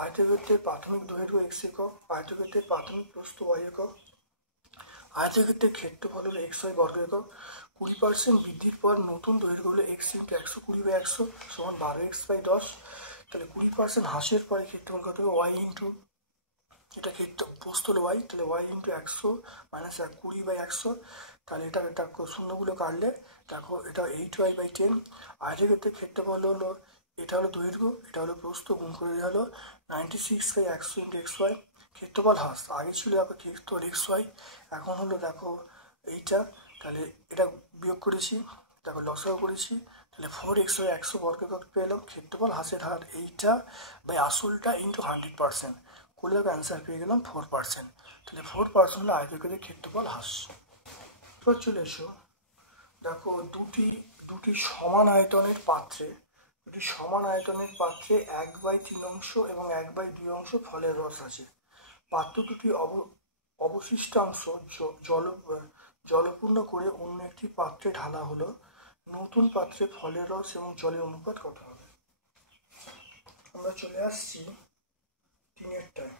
আয়তক্ষেত্রের প্রাথমিক দৈর্ঘ্য x একক, আয়তক্ষেত্রের প্রাথমিক প্রস্থ y একক, আয়তক্ষেত্রের ক্ষেত্রফল হলো xy বর্গ একক। 20% বৃদ্ধির পর নতুন দৈর্ঘ্য হলো x × 120/100 সমান 12x/10। তাহলে 20% হ্রাসের পরে ক্ষেত্রফল কত হবে? y ইন্টু, এটা ক্ষেত্র প্রস্থ হলো y, তাহলে y ইন্টু 100 মাইনাস 20/100। তাহলে এটা শূন্যগুলো কাটলে দেখো এটা 8y/10। আয়তক্ষেত্রের ক্ষেত্রফল হলো, এটা হলো দৈর্ঘ্য, এটা হলো প্রস্থ, গুণ করে দেওয়া হলো 96/100 ইন্টু xy। ক্ষেত্রফল হ্রাস আগে ছিল দেখো ক্ষেত্রফল xy, এখন হলো দেখো এইটা, তাহলে এটা বিয়োগ করেছি, দেখো লসাগু করেছি, তাহলে 4x/100 বর্গ একক পেলাম। ক্ষেত্রফল হ্রাসের হার এইটা বাই আসলটা ইন্টু 100% করলে দেখো অ্যান্সার পেয়ে গেলাম 4%। তাহলে 4% হলো আয়তক্ষেত্রের ক্ষেত্রফল হ্রাস। এবার চলে এসো, দেখো দুটি সমান আয়তনের পাত্রে 1/3 অংশ এবং 1/2 অংশ ফলের রস আছে। পাত্র দুটি অবশিষ্টাংশ জলপূর্ণ করে অন্য একটি পাত্রে ঢালা হলো। নতুন পাত্রে ফলের রস এবং জলের অনুপাত কত হবে? আমরা চলে আসছি 3-টায়।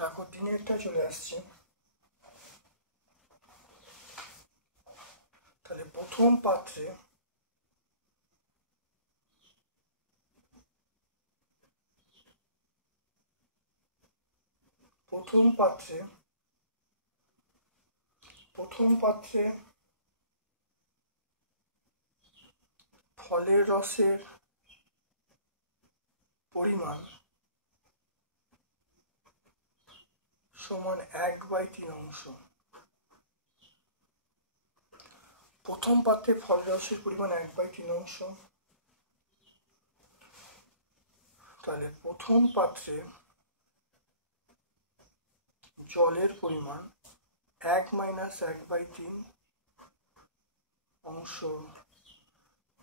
দেখো 3-টা চলে আসছে। তাহলে প্রথম পাত্রে ফলের রসের পরিমাণ সমান 1/3 অংশ। প্রথম পাত্রে ফলের রসের পরিমাণ 1/3 অংশ, তাহলে প্রথম পাত্রে জলের পরিমাণ 1 - 1/3 অংশ,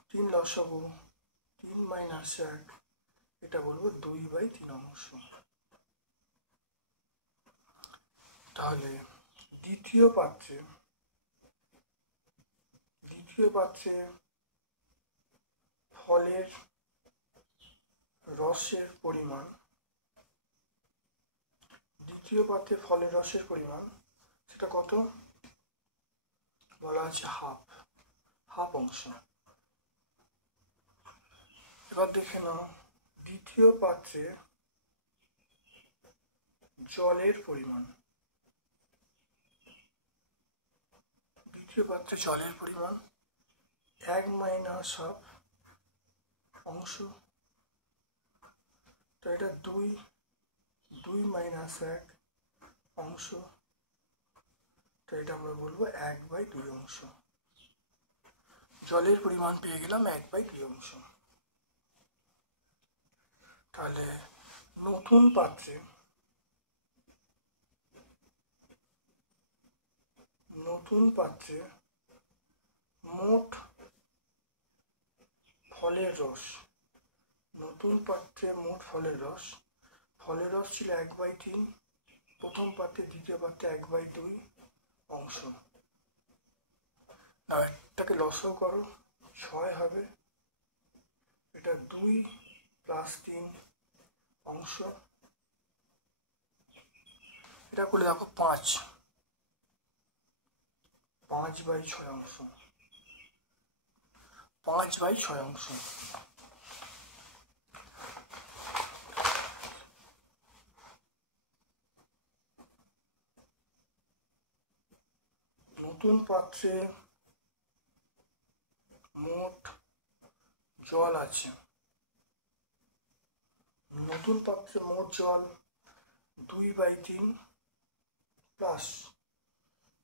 3 লসাগু 3 - 1, এটা বলবো 2/3 অংশ। তাহলে দ্বিতীয় পাত্রে ফলের রসের পরিমাণ, সেটা কত বলা আছে? হাফ অংশ। এবার দেখে নাও দ্বিতীয় পাত্রে জলের পরিমাণ, দ্বিতীয় পাত্রে জলের পরিমাণ 1 মাইনাস হাফ অংশ, তো এটা 2 মাইনাস 1 অংশ, তো এটা আমরা বলবো 1/2 অংশ। জলের পরিমাণ পেয়ে গেলাম 1/2 অংশ। তাহলে নতুন পাত্রে মোট ফলের রস, নতুন পাত্রে মোট ফলের রস ছিল 1/3 প্রথম পাত্রে, দ্বিতীয় পাত্রে 1/2 অংশ। না এটাকে লসাগু করো, 6 হবে, এটা 2 + 3 অংশ, এটা করলে দেখো 5/6 অংশ, 5/6 অংশ। নতুন পাত্রে মোট জল আছে, নতুন পাত্রে মোট জল 2/3 প্লাস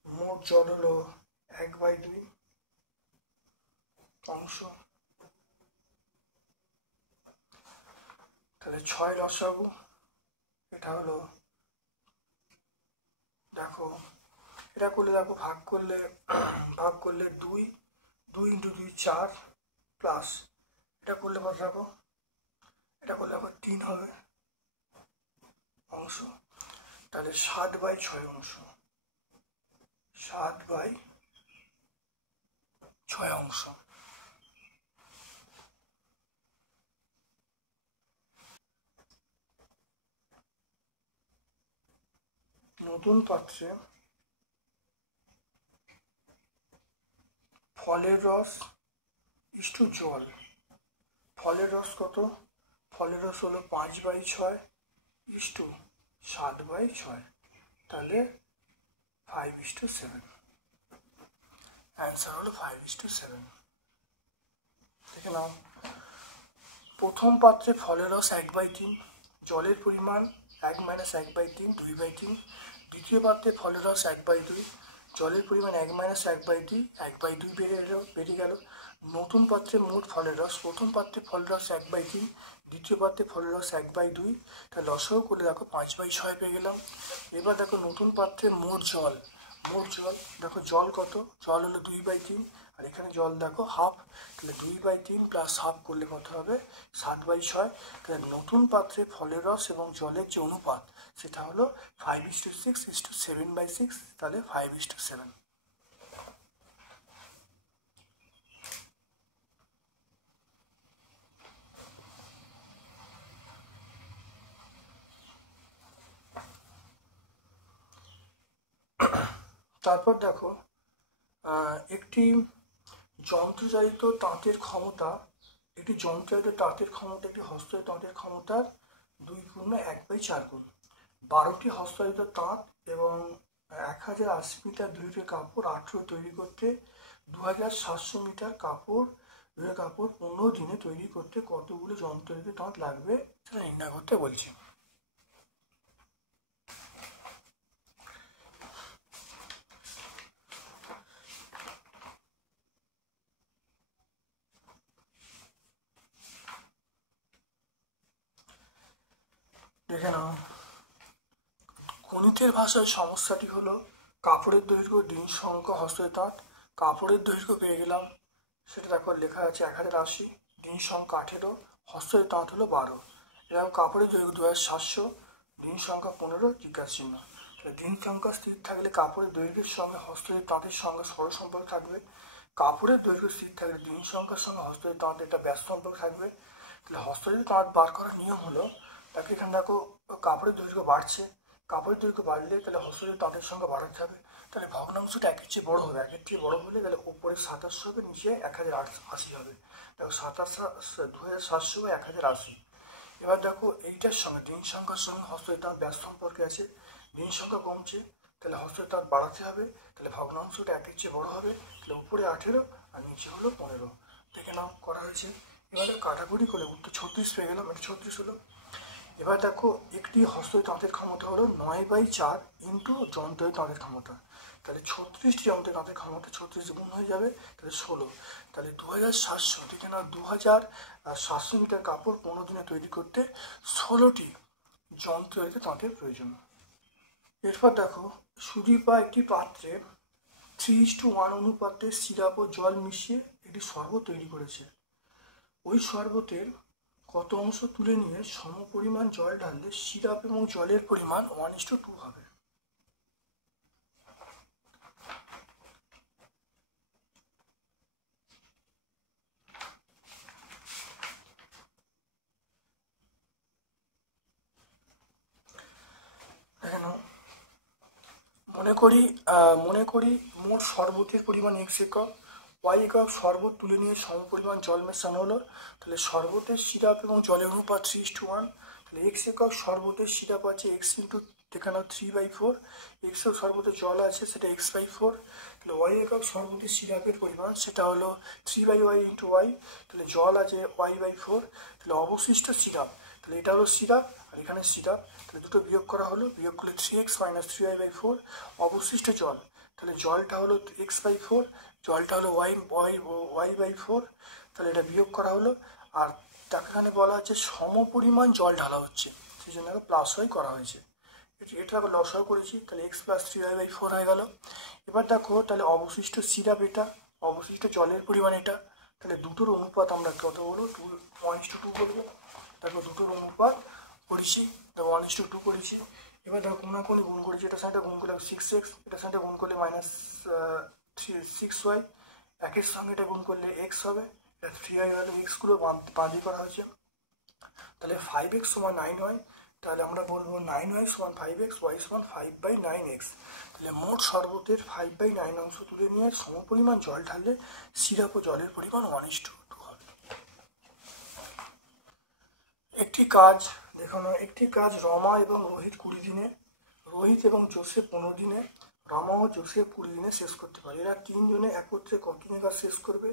মোট জল হলো 1/2 অংশ, তাহলে 6 লসাগু, এটা হলো দেখো, এটা করলে দেখো ভাগ করলে 2 × 2 4 প্লাস এটা করলে কত দেখো, এটা করলে আবার 3 হবে অংশ, তাহলে 7/6 অংশ, 7/6 অংশ। নতুন পাত্রে ফলের রস ইস্টু জল, ফলের রস কত, ফলের রস হলো 5/6 ইস্টু 7/6, তাহলে 5:7, অ্যান্সার হলো 5:7। দেখে নাও, প্রথম পাত্রে ফলের রস 1/3, জলের পরিমাণ 1 - 1/3 2/3, দ্বিতীয় পাত্রে ফলের রস 1/2, জলের পরিমাণ 1 - 1/2 1/2 বেড়ে গেল। নতুন পাত্রে মোট ফলের রস, প্রথম পাত্রে ফলের রস 1/3, দ্বিতীয় পাত্রে ফলের রস 1/2, তাহলে লসাগু করলে দেখো 5/6 পেয়ে গেলাম। এবার দেখো নতুন পাত্রে মোট জল দেখো জল কত, জল হলো 2/3, আর এখানে জল দেখো হাফ, তাহলে 2/3 প্লাস হাফ করলে কত হবে 7/6, তাহলে নতুন পাত্রে ফলের রস এবং জলের যে অনুপাত সেটা হলো 5:6:7/6, তাহলে 5:7। তারপর দেখো একটি যন্ত্রচালিত তাঁতের ক্ষমতা, একটি হস্তচালিত তাঁতের ক্ষমতার 2 × 1/4 গুণ। 12টি হস্তচালিত তাঁত এবং 1080 মিটার দৈর্ঘ্যের কাপড় 18 তৈরি করতে 2700 মিটার কাপড় 15 দিনে তৈরি করতে কতগুলো যন্ত্রচালিত তাঁত লাগবে সেটা নির্ণয় করতে বলছি। দেখে নাও, গণিতের ভাষায় সমস্যাটি হলো কাপড়ের দৈর্ঘ্য, দিন সংখ্যা, হস্তচালিত তাঁত। কাপড়ের দৈর্ঘ্য পেয়ে গেলাম, সেটা দেখো লেখা আছে 1080, দিন সংখ্যা 18, হস্তচালিত তাঁত হলো 12। এরকম কাপড়ের দৈর্ঘ্য 2700, দিন সংখ্যা 15, জিজ্ঞাসা চিহ্ন। দিন সংখ্যা স্থির থাকলে কাপড়ের দৈর্ঘ্যের সঙ্গে হস্তচালিত তাঁতের সঙ্গে সরল সম্পর্ক থাকবে। কাপড়ের দৈর্ঘ্য স্থির থাকলে দিন সংখ্যার সঙ্গে হস্তচালিত তাঁতের একটা ব্যাস সম্পর্ক থাকবে। তাহলে হস্তচালিত তাঁত বার করার নিয়ম হলো, তাকে এখানে দেখো কাপড়ের দৈর্ঘ্য বাড়ছে, কাপড়ের দৈর্ঘ্য বাড়লে তাহলে হস্তচালিত তাঁতের সংখ্যা বাড়াতে হবে, তাহলে ভগ্নাংশটা 1-এর চেয়ে বড় হবে, 1-এর চেয়ে বড় হলে তাহলে উপরে 2700 হবে, নিচে 1080 হবে। দেখো 2700 2700/1080, এবার দেখো এইটার সঙ্গে ঋণ সংখ্যার সঙ্গে হস্তের দাঁত ব্যাস সম্পর্কে আছে। ঋণ সংখ্যা কমছে, তাহলে হস্তের দাঁত বাড়াতে হবে, তাহলে ভগ্নাংশটা 1-এর চেয়ে বড় হবে, তাহলে উপরে 18 আর নিচে হলো 15। দেখে নাও করা হয়েছে। এবারে কাটাকুটি করলে উত্তর 36 পেয়ে গেলাম, এটা 36 হলো। এবার দেখো একটি হস্তই তাঁতের ক্ষমতা হলো 9/4 ইন্টু যন্ত্রের তাঁতের ক্ষমতা, তাহলে 36টি যন্ত্রের তাঁতের ক্ষমতা 36 গুণ হয়ে যাবে, তাহলে 16, তাহলে 2700। দেখে না 2700 মিটার কাপড় 15 দিনে তৈরি করতে 16টি যন্ত্রের তাঁতের প্রয়োজন। এরপর দেখো সুদীপ বা একটি পাত্রে 3:1 অনুপাতে সিরাপ ও জল মিশিয়ে একটি শরবত তৈরি করেছে। ওই শরবতের কত অংশ তুলে নিয়ে সমপরিমাণ জল ঢাললে সিরাপ এবং জলের পরিমাণ 1:2 হবে। দেখে নাও, মনে করি মোট শরবতের পরিমাণ x একক, y একক শরবত তুলে নিয়ে সমপরিমাণ জল মেশানো হলো, তাহলে শরবতের সিরাপ এবং জলের অনুপাত 3:1, তাহলে x একক শরবতের সিরাপ আছে x ইন্টু দেখানো 3/4, x একক শরবতের জল আছে সেটা x/4, তাহলে y একক শরবতের সিরাপের পরিমাণ সেটা হলো 3/y ইন্টু y, তাহলে জল আছে y/4, তাহলে অবশিষ্ট সিরাপ, তাহলে এটা হলো সিরাপ আর এখানে সিরাপ, তাহলে দুটো বিয়োগ করা হলো, বিয়োগ করলে 3x - 3y/4, অবশিষ্ট জল, তাহলে জলটা হলো x/4, জলটা হলো y/4, তাহলে এটা বিয়োগ করা হলো। আর তাকে এখানে বলা হচ্ছে সমপরিমাণ জল ঢালা হচ্ছে, সেই জন্য প্লাস ওয়াই করা হয়েছে। এটা আবার লসাও করেছি, তাহলে x + 3y/4 হয়ে গেল। এবার দেখো তাহলে অবশিষ্ট সিরাপ এটা, অবশিষ্ট জলের পরিমাণ এটা, তাহলে দুটোর অনুপাত আমরা কত হলো 1:2 করবো। দেখো দুটোর অনুপাত করেছি, তো 1:2 করেছি। এবার দেখো কোনাকুনি গুণ করেছি, এটার সাথে গুণ করলে 6x, এটার সাথে গুণ করলে -6y, একের সঙ্গে এটা গুণ করলে x হবে, এটা 3y হলো, এক্সগুলো বাঁধি করা হয়েছে, তাহলে 5x = 9 হয়, তাহলে আমরা বলবো 9y = 5x, y = 5/9x, তাহলে মোট শরবতের 5/9 অংশ তুলে নিয়ে সমপরিমাণ জল ঢাললে সিরাপ ও জলের পরিমাণ 1:2 হবে। একটি কাজ রমা এবং রোহিত 20 দিনে, রোহিত এবং জোসেফ 15 দিনে, রমা ও জোসেফ 20 দিনে শেষ করতে পারে। এরা তিনজনে একত্রে কতদিনে কাজ শেষ করবে?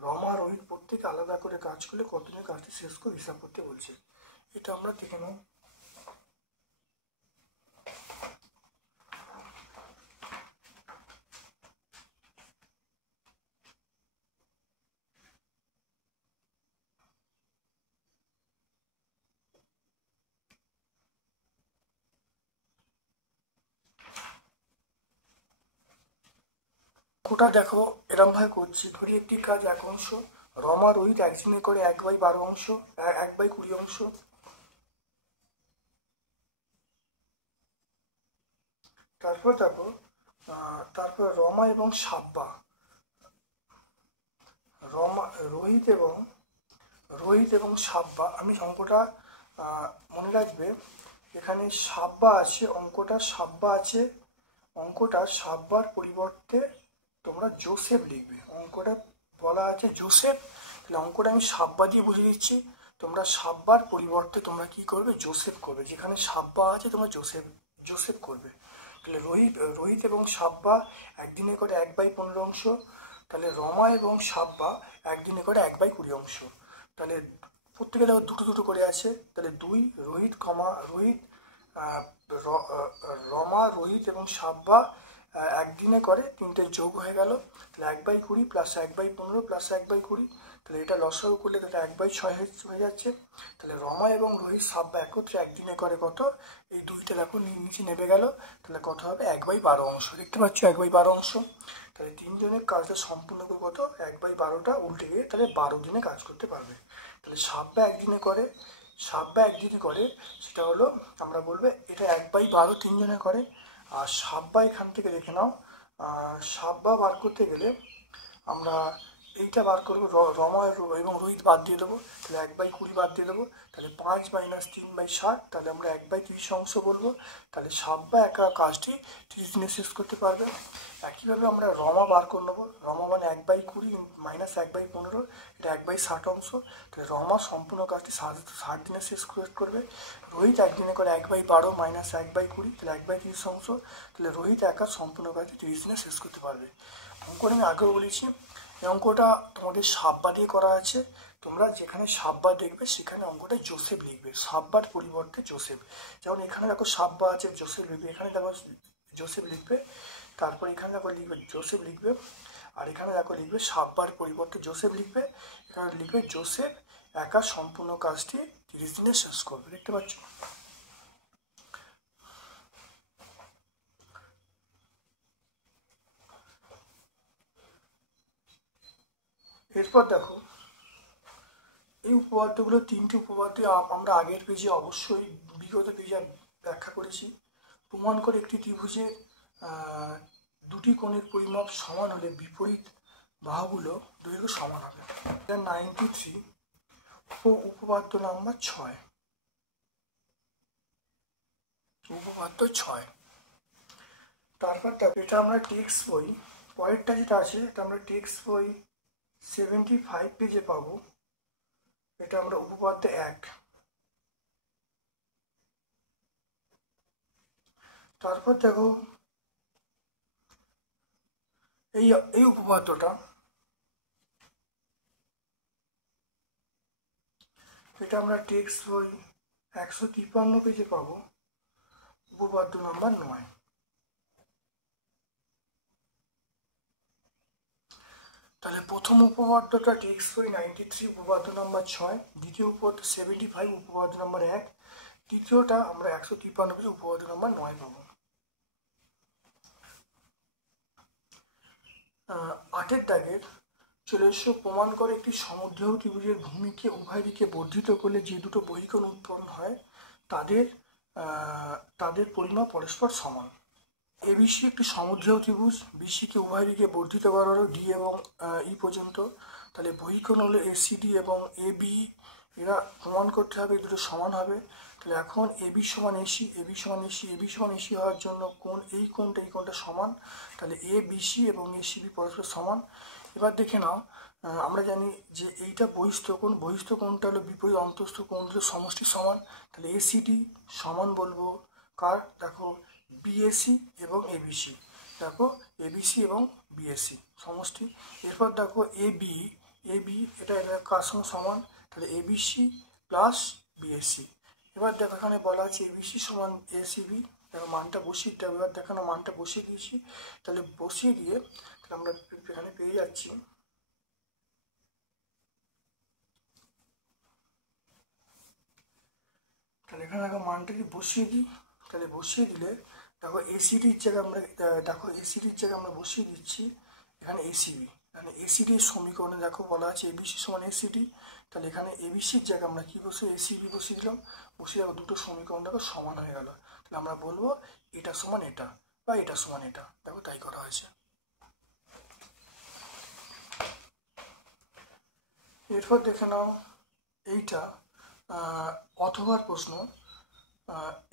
রমা রোহিত প্রত্যেকে আলাদা করে কাজ করলে কতদিনে কাজটি শেষ করে হিসাব করতে বলছে, এটা আমরা দেখে নেব। ওটা দেখো এরম ভাবে করছি, ধরি একটি কাজ 1 অংশ, রমা রোহিত একদিনে করে 1/12 অংশ, 1/20 অংশ। তারপর দেখো তারপর রমা এবং সাব্বা, রোহিত এবং সাব্বা, আমি অঙ্কটা মনে রাখবে, এখানে সাব্বা আছে, অঙ্কটা সাব্বার পরিবর্তে তোমরা জোসেফ লিখবে, অঙ্কটা বলা আছে জোসেফ, তাহলে অঙ্কটা আমি সাব্বা দিয়ে বুঝিয়ে দিচ্ছি, তোমরা সাব্বার পরিবর্তে তোমরা কি করবে, জোসেফ করবে, যেখানে সাব্বা আছে তোমরা জোসেফ করবে। তাহলে রোহিত এবং সাব্বা একদিনে করে 1/15 অংশ, তাহলে রমা এবং সাব্বা একদিনে করে 1/20 অংশ, তাহলে প্রত্যেকে দেখো দুটো দুটো করে আছে, তাহলে 2 রমা রোহিত এবং সাব্বা একদিনে করে, তিনটে যোগ হয়ে গেল, তাহলে 1/20 + 1/15 + 1/20, তাহলে এটা লসাগু করলে তাহলে 1/6 হয়ে যাচ্ছে। তাহলে রমা এবং রোহিত সাব্বা একত্রে একদিনে করে কত, এই দুইটা দেখো নিচে নেমে গেল, তাহলে কত হবে 1/12 অংশ, দেখতে পাচ্ছ 1/12 অংশ, তাহলে তিনজনের কাজটা সম্পূর্ণ করে কত 1/12টা উল্টে গিয়ে তাহলে 12 দিনে কাজ করতে পারবে। তাহলে সাব্বা একদিনে করে সেটা হলো আমরা বলবো এটা 1/12 তিনজনে করে। আর সাব্বা এখান থেকে দেখে নাও, সাব্বা বার করতে গেলে আমরা এইটা বার করবো, রমা এবং রোহিত বাদ দিয়ে দেবো, তাহলে 1/20 বাদ দিয়ে দেবো, তাহলে 5 - 3/60, তাহলে আমরা 1/30 অংশ বলবো। তাহলে সাব্বা একা কাজটি 30 দিনে শেষ করতে পারবে। একইভাবে আমরা রমা বার করে নেবো, রমা মানে 1/20 - 1/15, এটা 1/60 অংশ, তাহলে রমা সম্পূর্ণ কাজটি 60 দিনে শেষ করবে। রোহিত একদিনে করে 1/12 - 1/20, তাহলে 1/30 অংশ, তাহলে রোহিত একা সম্পূর্ণ কাজটি 30 দিনে শেষ করতে পারবে। অঙ্কটা আমি আগেও বলেছি, এই অঙ্কটা তোমাদের সাব্বা দিয়ে করা আছে, তোমরা যেখানে সাব্বা দেখবে সেখানে অঙ্কটা জোসেফ লিখবে, সাব্বার পরিবর্তে জোসেফ। যেমন এখানে দেখো সাব্বা আছে, জোসেফ লিখবে, এখানে দেখো জোসেফ লিখবে, তারপর এখানে দেখো লিখবে জোসেফ লিখবে, আর এখানে দেখো লিখবে সাব্বার পরিবর্তে জোসেফ লিখবে, এখানে লিখবে জোসেফ একা সম্পূর্ণ কাজটি 30 দিনে শেষ করবে। দেখতে পাচ্ছ? এরপর দেখো এই উপপাদ্যগুলো, 3টি উপপাদ্য আমরা আগের পেজে অবশ্যই বিগত পেজে ব্যাখ্যা করেছি। প্রমাণ করে একটি ত্রিভুজের দুটি কোণের পরিমাপ সমান হলে বিপরীত বাহুগুলো দৈর্ঘ্য সমান হবে। 93 উপপাদ্য নাম্বার 6, উপপাদ্য 6। তারপর এটা আমরা টেক্সট বই, পরেরটা যেটা আছে এটা আমরা টেক্সট বই 75 পেজে পাবো, এটা আমরা উপপাদ্য 1। তারপর দেখো এই উপপাদ্যটা, এটা আমরা টেক্সট বই 153 পেজে পাবো, উপপাদ্য নাম্বার 9। তাহলে প্রথম উপপাদ্যটা টেক্সট বই 93 উপপাদ্য নাম্বার 6, দ্বিতীয় উপপাদ্য 75 উপপাদ্য নাম্বার 1, তৃতীয়টা আমরা 153 পেজে উপপাদ্য নাম্বার 9 পাবো। 8 দাগের চলে এসো, প্রমাণ করে একটি সমদ্বিবাহু ত্রিভুজের ভূমিকে উভয় দিকে বর্ধিত করলে যে দুটো বহিকোণ উৎপন্ন হয় তাদের পরিমাপ পরস্পর সমান। এবিসি একটি সমদ্বিবাহু ত্রিভুজ, বিসিকে উভয় দিকে বর্ধিত করা হলো ডি এবং ই পর্যন্ত, তাহলে বহিকোণ হলো এসিডি এবং এবি, এরা প্রমাণ করতে হবে এই দুটো সমান হবে। তাহলে এখন এবি সমান এসি, এবি সমান এসি, এবি সমান এসি হওয়ার জন্য কোণ এই কোণটা সমান, তাহলে এ বিসি এবং এসিবি পরস্পর সমান। এবার দেখে নাও, আমরা জানি যে এইটা বহিস্থ কোণটা হলো বিপরীত অন্তস্থ কোণগুলোর সমষ্টি সমান, তাহলে এসিডি সমান বলবো কার, দেখো বিএসি এবং এবিসি, দেখো এবিসি এবং বিএসি সমষ্টি। এরপর দেখো এবি এটা কার সঙ্গে সমান, তাহলে এবিসি প্লাস বিএসি। এবার দেখো এখানে বলা আছে এবিসি সমান এসিবি, দেখো মানটা বসিয়ে দেবো, এবার দেখানো মানটা বসিয়ে দিয়েছি, তাহলে বসিয়ে দিয়ে তাহলে আমরা এখানে পেয়ে যাচ্ছি, তাহলে এখানে দেখো মানটা যদি বসিয়ে দিই, তাহলে বসিয়ে দিলে দেখো এসিডির জায়গায় আমরা বসিয়ে দিচ্ছি এখানে এসিবি, এখানে এসিডির সমীকরণে দেখো বলা আছে এবিসি সমান এসিডি, তাহলে এখানে এবিসির জায়গায় আমরা কি বসে এসিবি বসিয়ে দিলাম, বসিয়ে দেখো দুটো সমীকরণ দেখো সমান হয়ে গেল, তাহলে আমরা বলবো এটা সমান এটা বা এটা সমান এটা, দেখো তাই করা হয়েছে। এরপর দেখে নাও এইটা অথবার প্রশ্ন,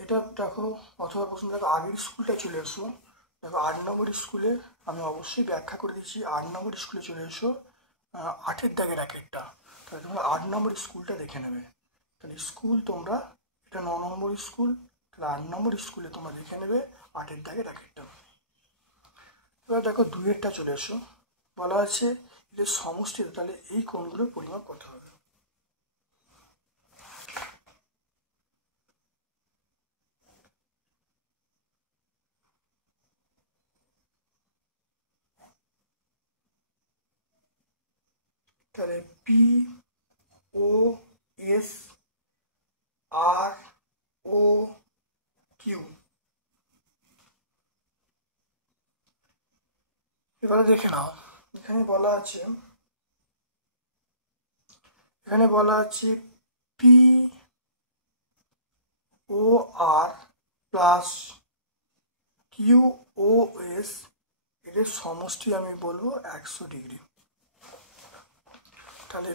এটা দেখো অথবা প্রশ্ন, দেখো আগের স্কুলটা চলে এসো, দেখো 8 নম্বর স্কুলে আমি অবশ্যই ব্যাখ্যা করে দিচ্ছি, 8 নম্বর স্কুলে চলে এসো, 8 দাগের একেরটা, তাহলে তোমরা 8 নম্বর স্কুলটা দেখে নেবে, তাহলে স্কুল তোমরা এটা 9 নম্বর স্কুল, তাহলে 8 নম্বর স্কুলে তোমরা দেখে নেবে 8 দাগের একেরটা। এবার দেখো 2-এরটা চলে এসো, বলা আছে এদের সমষ্টি, তাহলে এই কোণগুলোর পরিমাপ কত হবে। তাহলে পি ও এস আর ও কিউ, এবারে দেখে নাও এখানে বলা আছে পি ও আর প্লাস কিউ ও এস, এদের সমষ্টি আমি বলবো 100 ডিগ্রি। তাহলে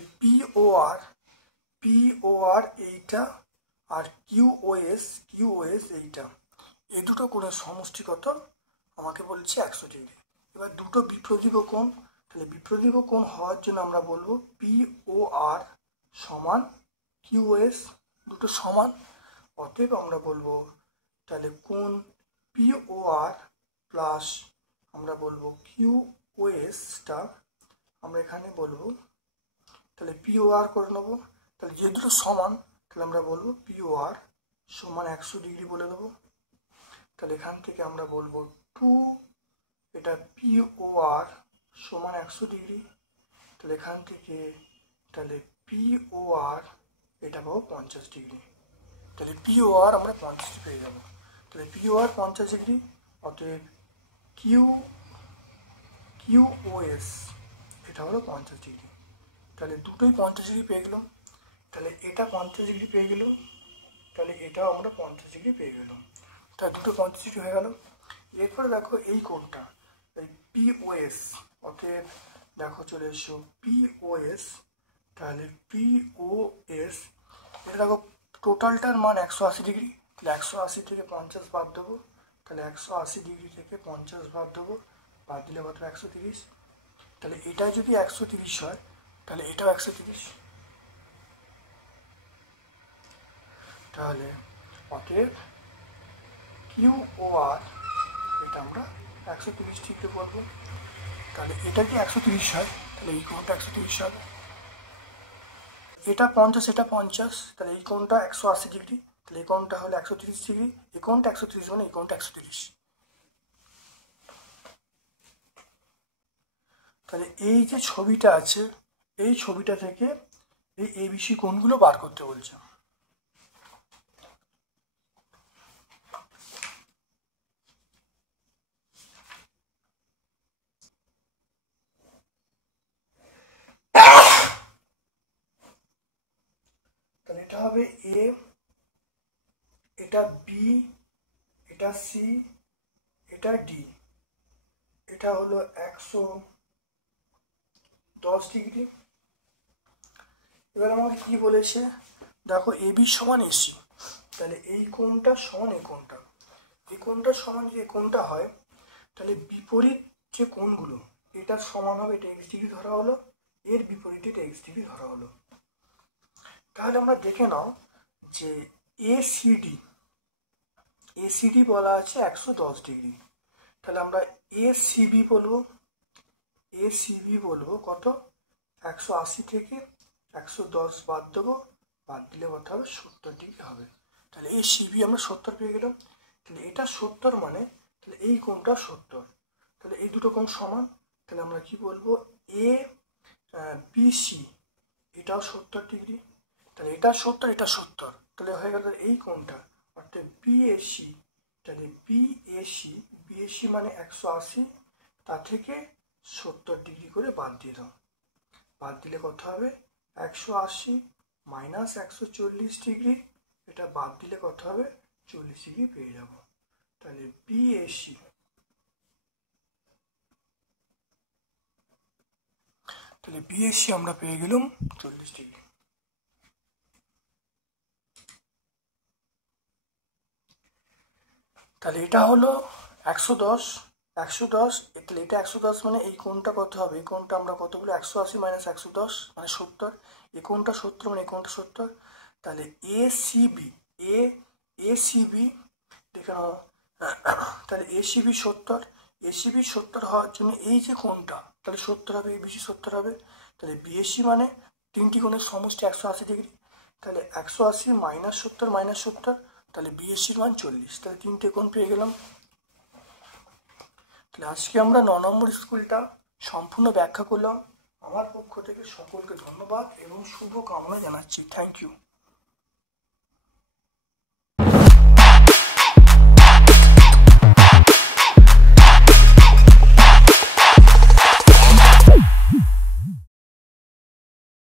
পিওআর এইটা আর কিউওএস এইটা, এই দুটো কোণের সমষ্টি কত আমাকে বলছে 100 ডিগ্রি। এবার দুটো বিপ্রতীক কোণ, তাহলে বিপ্রতীক কোণ হওয়ার জন্য আমরা বলবো পিওআর সমান কিউওএস, দুটো সমান, অতএব আমরা বলবো তাহলে কোণ পিওআর প্লাস আমরা বলবো কিউওএসটা আমরা এখানে বলবো তাহলে পিওআর করে নেবো। তাহলে যে দুটো সমান তাহলে আমরা বলবো পিওআর সমান 100 ডিগ্রি বলে দেবো। তাহলে এখান থেকে আমরা বলবো 2 এটা পিওআর সমান 100 ডিগ্রি। তাহলে এখান থেকে তাহলে পিওআর এটা পাবো 50 ডিগ্রি। তাহলে পিওআর আমরা 50 পেয়ে যাবো। তাহলে পিওআর 50 ডিগ্রি, অতএব কিউওএস এটা হলো 50 ডিগ্রি। তাহলে দুটোই 50 ডিগ্রি পেয়ে গেলাম। তাহলে এটা 50 ডিগ্রি পেয়ে গেল, তাহলে এটাও আমরা 50 ডিগ্রি পেয়ে গেলাম। তাহলে দুটো 50 ডিগ্রি হয়ে গেল। এরপরে দেখো এই কোণটা এই পিওএস, অতএব দেখো চলে এসো পিওএস। তাহলে পিওএস এটা দেখো টোটালটার মান 180 ডিগ্রি। তাহলে 180 থেকে 50 বাদ দেবো। তাহলে 180 ডিগ্রি থেকে 50 বাদ দেবো, বাদ দিলে কত 130। তাহলে এটা যদি 130 হয় তাহলে এটাও 130। তাহলে অতএব কিউওআর এটা আমরা 130 ডিগ্রি বলবো। তাহলে এটা যদি 130 হয় তাহলে এই কোণটা 130 হবে। এটা 50 এটা 50, তাহলে এই কোণটা 180 ডিগ্রি, তাহলে এই কোণটা হলো 130 ডিগ্রি, এই কোণটা 130 মানে এই কোণটা 130। তাহলে এই যে ছবিটা আছে এই ছবিটা থেকে এই এবিসি কোণগুলো বার করতে বলছে। তাহলে এটা হবে এ, এটা বি, এটা সি, এটা ডি, এটা হলো 110 ডিগ্রি। এবার আমাকে কি বলেছে দেখো এবি সমান এসি, তাহলে এই কোণটা সমান এই কোণটা, এই কোণটা সমান যদি এই কোণটা হয় তাহলে বিপরীত যে কোণগুলো এটা সমান হবে, এটা এক্স ডিগ্রি ধরা হলো, এর বিপরীতে এটা এক্স ডিগ্রি ধরা হলো। তাহলে আমরা দেখে নাও যে এসিডি বলা আছে 110 ডিগ্রি। তাহলে আমরা এসিবি বলবো কত 180 থেকে 110 বাদ দেবো, বাদ দিলে কত হবে 70 ডিগ্রি হবে। তাহলে এসিবি আমরা 70 পেয়ে গেলাম। তাহলে এটা 70 মানে তাহলে এই কোণটা 70, তাহলে এই দুটো কোণ সমান। তাহলে আমরা কি বলবো এ বিসি এটাও 70 ডিগ্রি, তাহলে এটা 70 এটা 70, তাহলে হয়ে গেল এই কোণটা অর্থাৎ বিএসি। তাহলে বিএসি মানে 180, তা থেকে 70 ডিগ্রি করে বাদ দিয়ে দাও, বাদ দিলে কত হবে 180 মাইনাস 140 ডিগ্রি, এটা বাদ দিলে কত হবে 40 ডিগ্রি পেয়ে যাব। তাহলে বিএসি আমরা পেয়ে গেলাম 40 ডিগ্রি। তাহলে এটা হলো 110, তাহলে এটা 110 মানে এই কোণটা কত হবে, এই কোণটা আমরা কত বলি 180 মাইনাস 110 মানে 70, এই কোণটা 70 মানে এই কোণটা 70। তাহলে এসিবি দেখে নাও, তাহলে এসিবি 70 হওয়ার জন্য এই যে কোণটা তাহলে 70 হবে, এবিসি 70 হবে। তাহলে বিএসি মানে তিনটি কোণের সমষ্টি 180 ডিগ্রি, তাহলে 180 মাইনাস 70 তাহলে বিএসির মান 40। তাহলে তিনটে কোণ পেয়ে গেলাম। তাহলে আজকে আমরা 9 নম্বর স্কুলটা সম্পূর্ণ ব্যাখ্যা করলাম। আমার পক্ষ থেকে সকলকে ধন্যবাদ এবং শুভ কামনা জানাচ্ছি। Thank you.